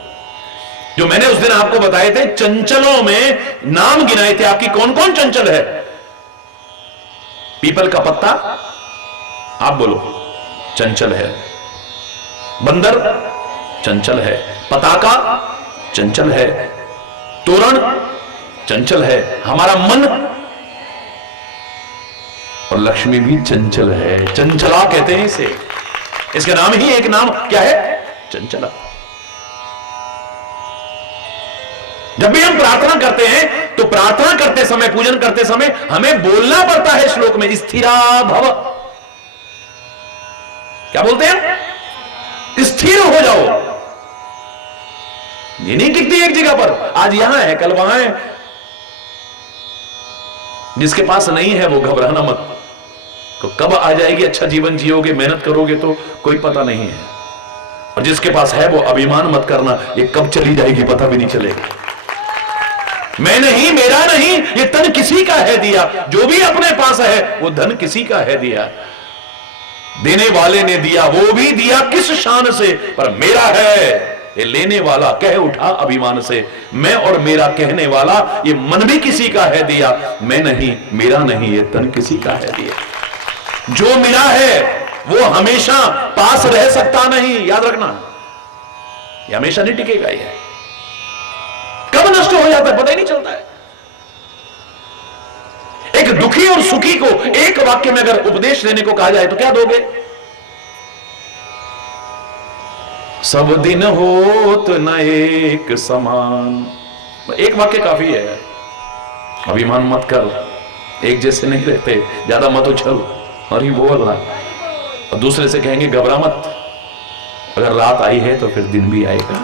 जो मैंने उस दिन आपको बताए थे, चंचलों में नाम गिनाए थे आपकी, कौन कौन चंचल है। पीपल का पत्ता, आप बोलो, चंचल है। बंदर चंचल है, पताका चंचल है, तोरण चंचल है, हमारा मन और लक्ष्मी भी चंचल है। चंचला कहते हैं इसे, इसका नाम ही एक नाम क्या है? चंचला। जब भी हम प्रार्थना करते हैं तो प्रार्थना करते समय, पूजन करते समय हमें बोलना पड़ता है श्लोक में, स्थिरा भव। क्या बोलते हैं? स्थिर हो जाओ। ये नहीं टिकती एक जगह पर, आज यहां है कल वहां है। जिसके पास नहीं है वो घबराना मत, तो कब आ जाएगी, अच्छा जीवन जियोगे, मेहनत करोगे तो कोई पता नहीं है। और जिसके पास है वो अभिमान मत करना, ये कब चली जाएगी पता भी नहीं चलेगा। मैं नहीं, मेरा नहीं, ये तन किसी का है दिया। जो भी अपने पास है वो धन किसी का है दिया। देने वाले ने दिया, वो भी दिया किस शान से, पर मेरा है ये लेने वाला, कह उठा अभिमान से। मैं और मेरा कहने वाला, ये मन भी किसी का है दिया, मैं नहीं मेरा नहीं ये तन किसी का है दिया। जो मिला है वो हमेशा पास रह सकता नहीं, याद रखना, ये हमेशा नहीं टिकेगा। ये कब नष्ट हो जाता है पता ही नहीं चलता है। एक दुखी और सुखी को एक वाक्य में अगर उपदेश देने को कहा जाए तो क्या दोगे? सब दिन होत न एक समान, एक वाक्य काफी है। अभिमान मत कर, एक जैसे नहीं रहते, ज्यादा मत उछल, और ही बोल रहा। और दूसरे से कहेंगे घबरा मत, अगर रात आई है तो फिर दिन भी आएगा,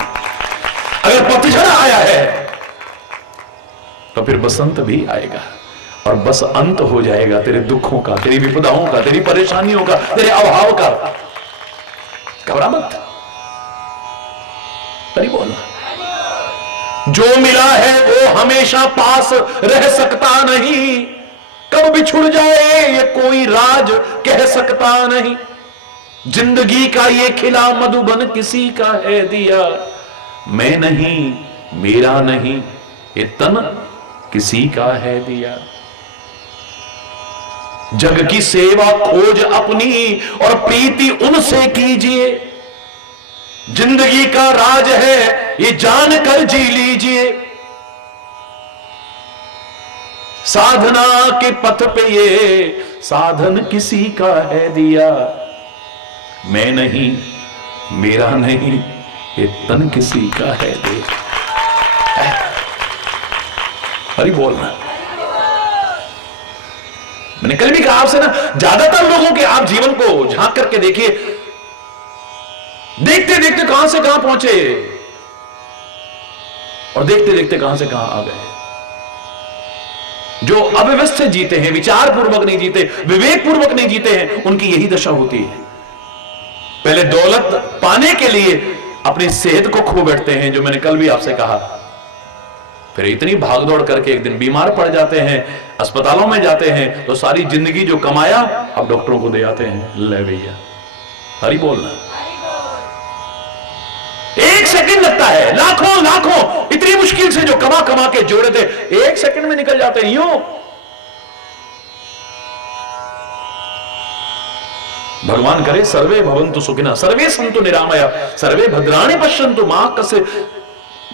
अगर पतझड़ आया है तो फिर बसंत भी आएगा, और बस अंत हो जाएगा तेरे दुखों का, तेरी विपदाओं का, तेरी परेशानियों का, तेरे अभाव का। घबरा मत, नहीं बोलना। जो मिला है वो हमेशा पास रह सकता नहीं, कब बिछुड़ जाए ये कोई राज कह सकता नहीं। जिंदगी का ये खिला मधुबन किसी का है दिया, मैं नहीं मेरा नहीं ये तन किसी का है दिया। जग की सेवा खोज अपनी और प्रीति उनसे कीजिए, जिंदगी का राज है ये जानकर जी लीजिए। साधना के पथ पे ये साधन किसी का है दिया, मैं नहीं मेरा नहीं ये तन किसी का है दिया। हरि बोलना। मैंने कल भी कहा आपसे ना, ज्यादातर लोगों के आप जीवन को झांक करके देखिए, देखते देखते कहां से कहां पहुंचे और देखते देखते कहां से कहां आ गए। जो अव्यवस्थित जीते हैं, विचार पूर्वक नहीं जीते, विवेक पूर्वक नहीं जीते हैं, उनकी यही दशा होती है। पहले दौलत पाने के लिए अपनी सेहत को खो बैठते हैं, जो मैंने कल भी आपसे कहा। फिर इतनी भागदौड़ करके एक दिन बीमार पड़ जाते हैं, अस्पतालों में जाते हैं, तो सारी जिंदगी जो कमाया अब डॉक्टरों को दे आते हैं, ले भैया। हरि बोलना। एक सेकंड लगता है, लाखों लाखों इतनी मुश्किल से जो कमा कमा के जोड़े थे, एक सेकंड में निकल जाते हैं यूं। भगवान करे सर्वे भवन्तु सुखिनः, सर्वे सन्तु निरामया, सर्वे भद्राणि पश्यन्तु मां कस्य।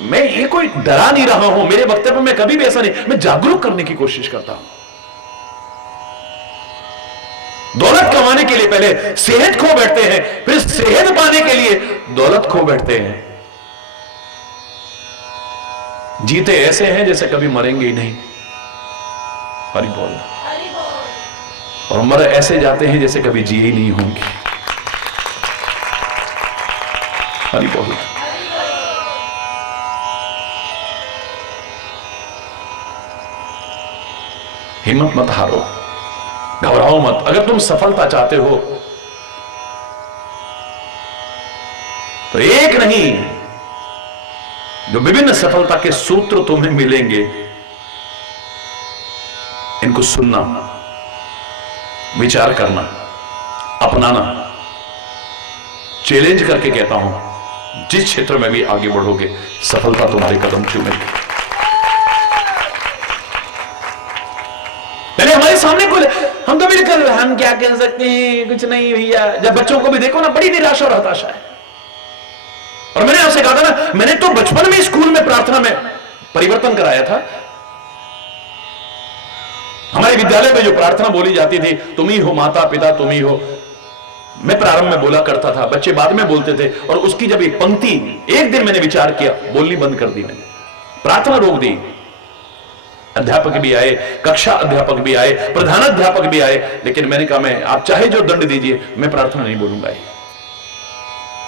मैं ये कोई डरा नहीं रहा हूं, मेरे वक्तव्य में कभी भी ऐसा नहीं, मैं जागरूक करने की कोशिश करता हूं। दौलत कमाने के लिए पहले सेहत खो बैठते हैं, फिर सेहत पाने के लिए दौलत खो बैठते हैं। जीते ऐसे हैं जैसे कभी मरेंगे ही नहीं। हरि बोल। और मर ऐसे जाते हैं जैसे कभी जिए ही नहीं होंगे। हरि बोल। हिम्मत मत हारो, घबराओ मत। अगर तुम सफलता चाहते हो तो एक नहीं, जो विभिन्न सफलता के सूत्र तुम्हें मिलेंगे, इनको सुनना, विचार करना, अपनाना। चैलेंज करके कहता हूं, जिस क्षेत्र में भी आगे बढ़ोगे सफलता तुम्हारे कदम चूमेगी। पहले हमारे सामने कोई, हम तो बिल्कुल, हम क्या कह सकते हैं, कुछ नहीं भैया। जब बच्चों को भी देखो ना, बड़ी निराशा और हताशा है। और मैंने आपसे कहा था ना, मैंने तो बचपन में स्कूल में प्रार्थना में परिवर्तन कराया था। हमारे विद्यालय में जो प्रार्थना बोली जाती थी, तुम ही हो माता पिता, तुम ही हो, मैं प्रारंभ में बोला करता था, बच्चे बाद में बोलते थे। और उसकी जब एक पंक्ति, एक दिन मैंने विचार किया, बोलनी बंद कर दी, मैंने प्रार्थना रोक दी। अध्यापक भी आए, कक्षा अध्यापक भी आए, प्रधानाध्यापक भी आए, लेकिन मैंने कहा, मैं, आप चाहे जो दंड दीजिए, मैं प्रार्थना नहीं बोलूंगा।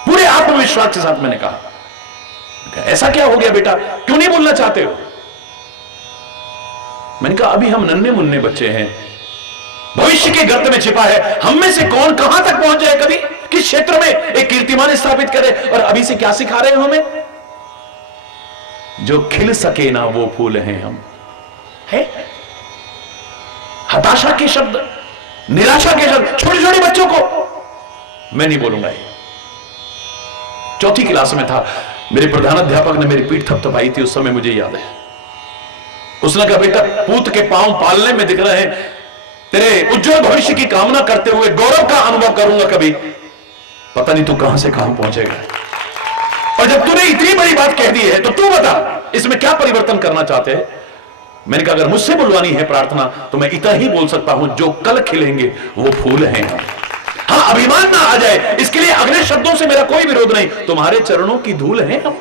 पूरे आत्मविश्वास के साथ मैंने कहा, ऐसा क्या हो गया बेटा, क्यों नहीं बोलना चाहते हो? मैंने कहा, अभी हम नन्हे मुन्ने बच्चे हैं, भविष्य के गर्त में छिपा है। हम में से कौन कहां तक पहुंच जाए, कभी किस क्षेत्र में एक कीर्तिमान स्थापित करे, और अभी से क्या सिखा रहे हो हमें? जो खिल सके ना वो फूल हैं हम, है? हताशा के शब्द, निराशा के शब्द छोटे छोटे बच्चों को मैं नहीं बोलूंगा ये। चौथी क्लास में था, मेरे प्रधानाध्यापक ने मेरी पीठ थपथपाई थी, उस समय मुझे याद है। उसने कहा बेटा पूत के पांव पालने में दिख रहे हैं, तेरे उज्जवल भविष्य की कामना करते हुए गौरव का अनुभव करूंगा कभी, पता नहीं तू कहां से कहां पहुंचेगा। और जब तूने इतनी बड़ी बात कह दी है तो तू बता इसमें क्या परिवर्तन करना चाहते हैं। मैंने कहा अगर मुझसे बुलवानी है प्रार्थना तो मैं इतना ही बोल सकता हूं, जो कल खिलेंगे वो फूल हैं। हाँ, अभिमान ना आ जाए इसके लिए अगले शब्दों से मेरा कोई विरोध नहीं, तुम्हारे चरणों की धूल है हम।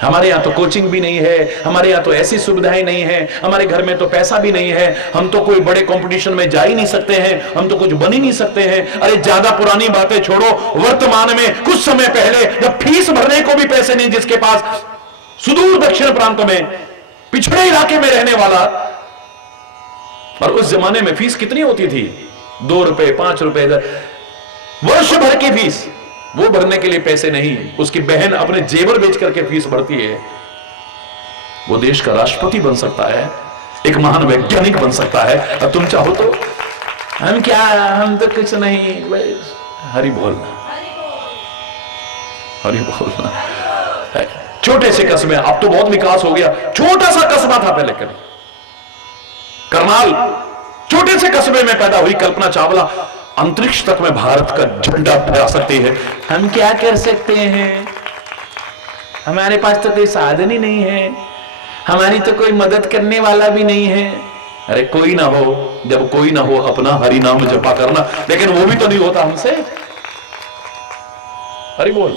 हमारे यहां तो कोचिंग भी नहीं है, हमारे यहां तो ऐसी सुविधाएं नहीं है, हमारे घर में तो पैसा भी नहीं है, हम तो कोई बड़े कंपटीशन में जा ही नहीं सकते हैं, हम तो कुछ बन ही नहीं सकते हैं। अरे ज्यादा पुरानी बातें छोड़ो, वर्तमान में कुछ समय पहले जब फीस भरने को भी पैसे नहीं, जिसके पास सुदूर दक्षिण प्रांत में पिछड़े इलाके में रहने वाला, और उस जमाने में फीस कितनी होती थी, 2 रुपए 5 रुपए, वर्ष भर की फीस, वो भरने के लिए पैसे नहीं, उसकी बहन अपने जेवर बेच करके फीस भरती है। वो देश का राष्ट्रपति बन सकता है, एक महान वैज्ञानिक बन सकता है, और तुम चाहो तो हम क्या, हम तो कुछ नहीं, हरि बोलना, हरि बोलना। छोटे से कस्बे, अब तो बहुत विकास हो गया, छोटा सा कस्बा था पहले कभी करनाल, छोटे से कस्बे में पैदा हुई कल्पना चावला अंतरिक्ष तक में भारत का झंडा फहरा सकती है। हम क्या कर सकते हैं, हमारे पास तो कोई साधन ही नहीं है, हमारी तो कोई मदद करने वाला भी नहीं है। अरे कोई ना हो, जब कोई ना हो अपना हरि नाम जपा करना, लेकिन वो भी तो नहीं होता हमसे। हरि बोल,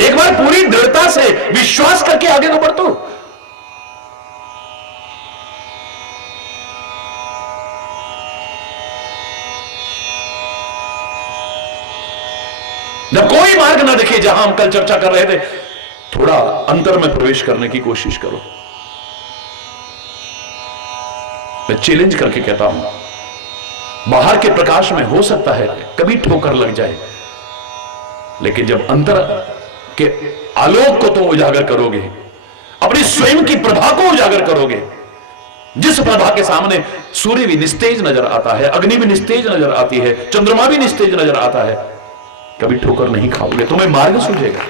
एक बार पूरी दृढ़ता से विश्वास करके आगे तो बढ़। तो जब कोई मार्ग ना दिखे, जहां हम कल चर्चा कर रहे थे, थोड़ा अंतर में प्रवेश करने की कोशिश करो। मैं चैलेंज करके कहता हूं, बाहर के प्रकाश में हो सकता है कभी ठोकर लग जाए, लेकिन जब अंतर के आलोक को तुम उजागर करोगे, अपनी स्वयं की प्रभा को उजागर करोगे, जिस प्रभा के सामने सूर्य भी निस्तेज नजर आता है, अग्नि भी निस्तेज नजर आती है, चंद्रमा भी निस्तेज नजर आता है, कभी ठोकर नहीं खाओगे, तुम्हें मार्ग सूझेगा,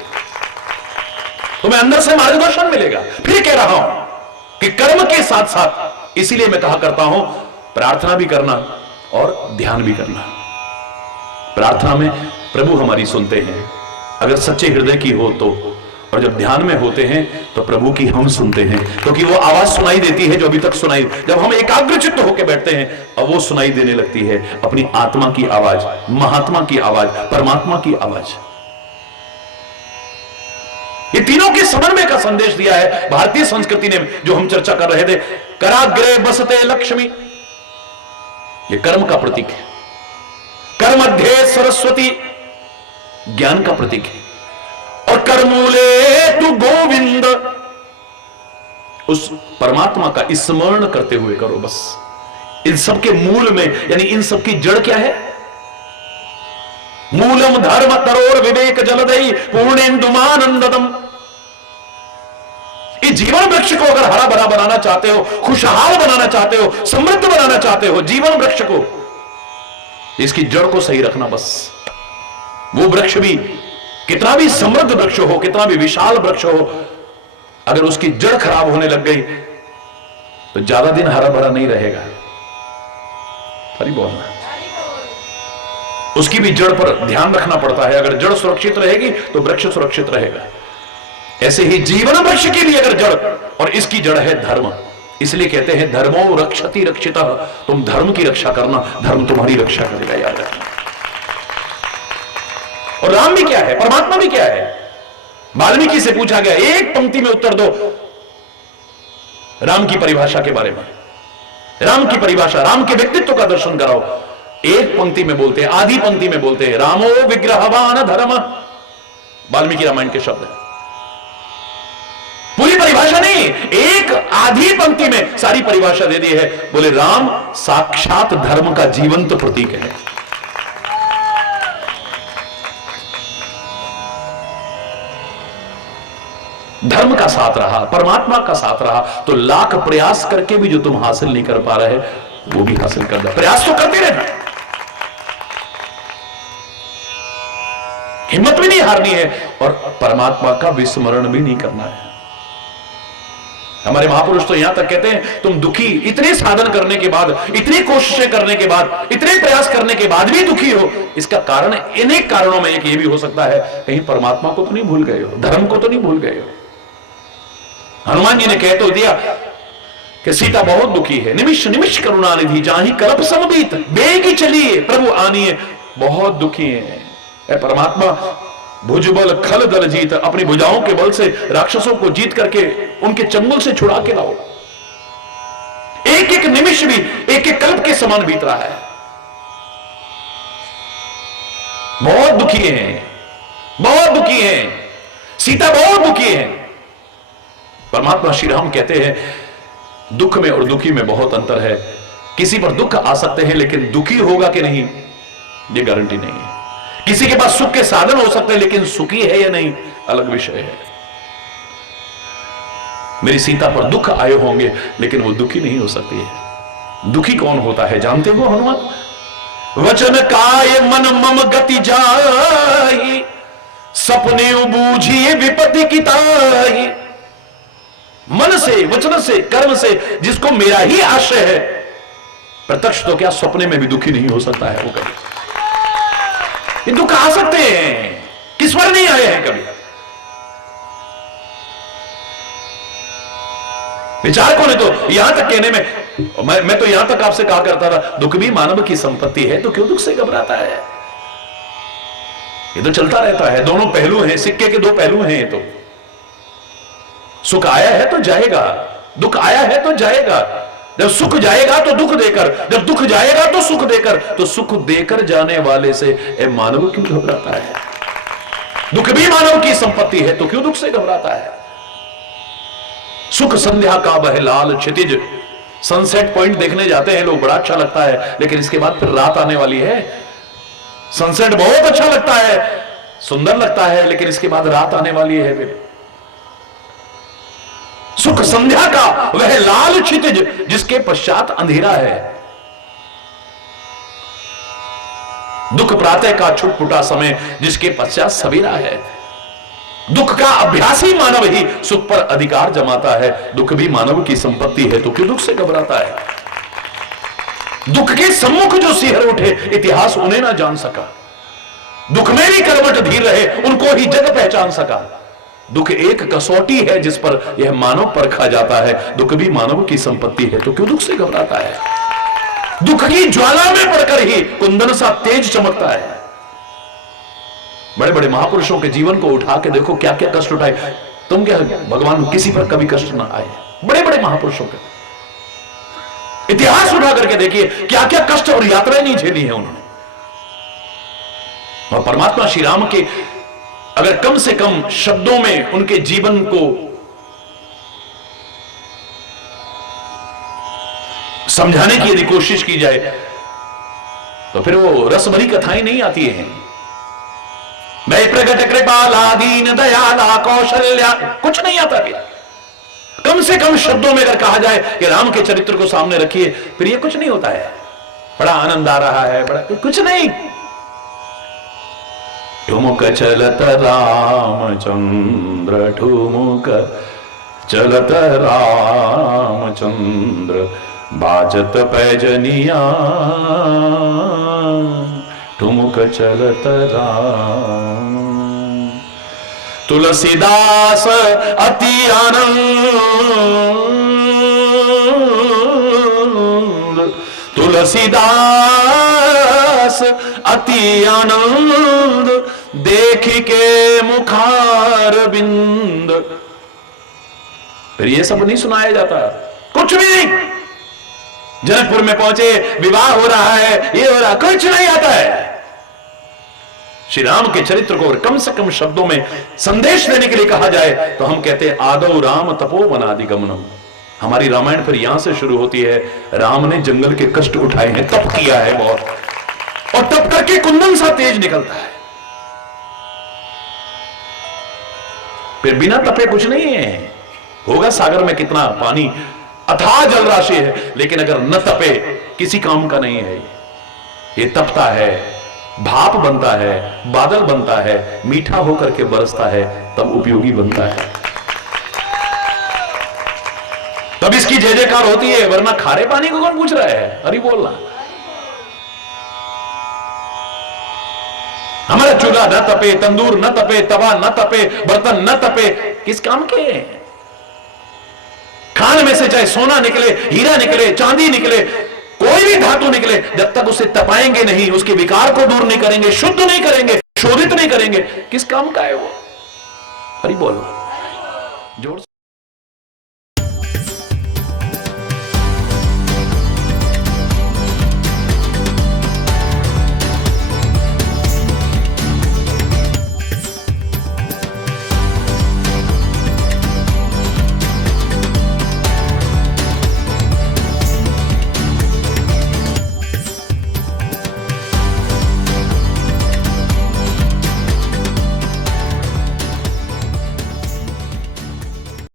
तुम्हें अंदर से मार्गदर्शन मिलेगा। फिर कह रहा हूं कि कर्म के साथ साथ, इसीलिए मैं कहा करता हूं प्रार्थना भी करना और ध्यान भी करना। प्रार्थना में प्रभु हमारी सुनते हैं अगर सच्चे हृदय की हो तो, और जब ध्यान में होते हैं तो प्रभु की हम सुनते हैं, क्योंकि वो आवाज सुनाई देती है जो अभी तक सुनाई, जब हम एकाग्रचित्त होकर बैठते हैं और वो सुनाई देने लगती है, अपनी आत्मा की आवाज, महात्मा की आवाज, परमात्मा की आवाज। ये तीनों के समन्वय का संदेश दिया है भारतीय संस्कृति ने, जो हम चर्चा कर रहे थे। कराग्रे बसते लक्ष्मी, ये कर्म का प्रतीक है, कर्मध्ये सरस्वती ज्ञान का प्रतीक है, और करमूले तू गोविंद, उस परमात्मा का स्मरण करते हुए करो बस। इन सब के मूल में, यानी इन सब की जड़ क्या है? मूलम धर्म तरोर विवेक जलदई पूर्णेन्दुमानंददम। इस जीवन वृक्ष को अगर हरा भरा बनाना चाहते हो, खुशहाल बनाना चाहते हो, समृद्ध बनाना चाहते हो जीवन वृक्ष को, इसकी जड़ को सही रखना बस। वो वृक्ष भी कितना भी समृद्ध वृक्ष हो, कितना भी विशाल वृक्ष हो, अगर उसकी जड़ खराब होने लग गई तो ज्यादा दिन हरा भरा नहीं रहेगा। हरि बोलना, उसकी भी जड़ पर ध्यान रखना पड़ता है। अगर जड़ सुरक्षित रहेगी तो वृक्ष सुरक्षित रहेगा। ऐसे ही जीवन वृक्ष के लिए अगर जड़, और इसकी जड़ है धर्म, इसलिए कहते हैं धर्मो रक्षति रक्षितः। तुम धर्म की रक्षा करना, धर्म तुम्हारी रक्षा करेगा, याद रखना। और राम भी क्या है, परमात्मा भी क्या है? वाल्मीकि से पूछा गया, एक पंक्ति में उत्तर दो राम की परिभाषा के बारे में। राम की परिभाषा, राम के व्यक्तित्व का दर्शन कराओ। एक पंक्ति में बोलते हैं, आधी पंक्ति में बोलते हैं, रामो विग्रहवान धर्म। वाल्मीकि रामायण के शब्द है, पूरी परिभाषा नहीं, एक आधी पंक्ति में सारी परिभाषा दे दी है। बोले राम साक्षात धर्म का जीवंत प्रतीक है। धर्म का साथ रहा, परमात्मा का साथ रहा, तो लाख प्रयास करके भी जो तुम हासिल नहीं कर पा रहे, वो भी हासिल करना, प्रयास तो करते रहना, हिम्मत भी नहीं हारनी है और परमात्मा का विस्मरण भी नहीं करना है। हमारे महापुरुष तो यहां तक कहते हैं, तुम दुखी, इतने साधन करने के बाद, इतनी कोशिशें करने के बाद, इतने प्रयास करने के बाद भी दुखी हो, इसका कारण अनेक कारणों में एक ये भी हो सकता है, कहीं परमात्मा को तो नहीं भूल गए हो, धर्म को तो नहीं भूल गए हो। हनुमान जी ने कह तो दिया कि सीता बहुत दुखी है, निमिष निमिष करुणा निधि जाहि कल्प समबीत, बेगी चलिए प्रभु आनिए, बहुत दुखी है परमात्मा। भुजबल खल दल जीत, अपनी भुजाओं के बल से राक्षसों को जीत करके उनके चंगुल से छुड़ा के लाओ। एक एक निमिष भी एक एक कल्प के समान बीत रहा है, बहुत दुखी हैं, बहुत दुखी हैं, सीता बहुत दुखी है। परमात्मा श्री राम कहते हैं, दुख में और दुखी में बहुत अंतर है। किसी पर दुख आ सकते हैं लेकिन दुखी होगा कि नहीं ये गारंटी नहीं है। किसी के पास सुख के साधन हो सकते हैं लेकिन सुखी है या नहीं अलग विषय है। मेरी सीता पर दुख आए होंगे लेकिन वो दुखी नहीं हो सकती है। दुखी कौन होता है जानते हो हनुमान? वचन काय मन मम गति जाई, सपने बूझिए विपत्ति की ताई। मन से, वचन से, कर्म से जिसको मेरा ही आश्रय है, प्रत्यक्ष तो क्या सपने में भी दुखी नहीं हो सकता है वो कभी। ये दुख आ सकते हैं, किस पर नहीं आए हैं कभी। विचारकों ने तो यहां तक कहने में, मैं तो यहां तक आपसे कहा करता था, दुख भी मानव की संपत्ति है तो क्यों दुख से घबराता है। ये तो चलता रहता है, दोनों पहलू हैं, सिक्के के दो पहलू हैं। ये तो सुख आया है तो जाएगा, दुख आया है तो जाएगा। जब सुख जाएगा तो दुख देकर, जब दुख जाएगा तो सुख देकर, तो सुख देकर जाने वाले से मानव क्यों घबराता है। दुख भी मानव की संपत्ति है तो क्यों दुख से घबराता है। सुख संध्या का वह लाल क्षितिज, सनसेट पॉइंट देखने जाते हैं लोग, बड़ा अच्छा लगता है, लेकिन इसके बाद फिर रात आने वाली है। सनसेट बहुत अच्छा लगता है, सुंदर लगता है, लेकिन इसके बाद रात आने वाली है। फिर सुख संध्या का वह लाल क्षितिज जिसके पश्चात अंधेरा है। दुख प्रातः का छुटपुटा समय जिसके पश्चात सवेरा है। दुख का अभ्यासी मानव ही सुख पर अधिकार जमाता है। दुख भी मानव की संपत्ति है तो क्यों दुख से घबराता है। दुख के सम्मुख जो सिहर उठे, इतिहास उन्हें ना जान सका। दुख में भी करवट धीर रहे, उनको ही जग पहचान सका। दुख एक कसौटी है जिस पर यह मानव परखा जाता है। दुख भी मानव की संपत्ति है तो क्यों दुख से घबराता है। दुख की ज्वाला में पड़कर ही कुंदन सा तेज चमकता है। बड़े बड़े महापुरुषों के जीवन को उठा के देखो, क्या क्या कष्ट उठाए। तुम क्या भगवान किसी पर कभी कष्ट ना आए। बड़े बड़े महापुरुषों के इतिहास उठा करके देखिए, क्या क्या कष्ट और यात्राएं नहीं झेली है उन्होंने। और परमात्मा श्री राम के अगर कम से कम शब्दों में उनके जीवन को समझाने की यदि कोशिश की जाए तो फिर वो रस भरी कथाएं नहीं आती हैं। मैं प्रगट कृपाला दीन दयाला कौशल्या, कुछ नहीं आता। फिर कम से कम शब्दों में अगर कहा जाए कि राम के चरित्र को सामने रखिए, फिर ये कुछ नहीं होता है। बड़ा आनंद आ रहा है, बड़ा कुछ नहीं। ठुमुक चलत रामचंद्र, ठुमुक चलत रामचंद्र, बाजत पैजनिया, ठुमुक चलत राम। तुलसीदास अति आनंद, तुलसीदास अति आनंद, देख के मुखार बिंद। फिर ये सब नहीं सुनाया जाता, कुछ भी नहीं। जनकपुर में पहुंचे, विवाह हो रहा है, ये हो रहा, कुछ नहीं आता है। श्री राम के चरित्र को कम से कम शब्दों में संदेश देने के लिए कहा जाए तो हम कहते हैं आदौ राम तपोवनादिगमनम। हमारी रामायण फिर यहां से शुरू होती है। राम ने जंगल के कष्ट उठाए हैं, तप किया है बहुत, और तप करके कुंदन सा तेज निकलता है। फिर बिना तपे कुछ नहीं है। होगा सागर में कितना पानी, अथाह जल राशि है, लेकिन अगर न तपे किसी काम का नहीं है। ये तपता है, भाप बनता है, बादल बनता है, मीठा होकर के बरसता है, तब उपयोगी बनता है, तब इसकी जय जयकार होती है। वरना खारे पानी को कौन पूछ रहा है? अरे बोलना। हमारा चूल्हा न तपे, तंदूर न तपे, तवा न तपे, बर्तन न तपे, किस काम के? खान में से चाहे सोना निकले, हीरा निकले, चांदी निकले, कोई भी धातु निकले, जब तक उसे तपाएंगे नहीं, उसके विकार को दूर नहीं करेंगे, शुद्ध नहीं करेंगे, शोधित नहीं करेंगे, किस काम का है वो? हरि बोल। जोर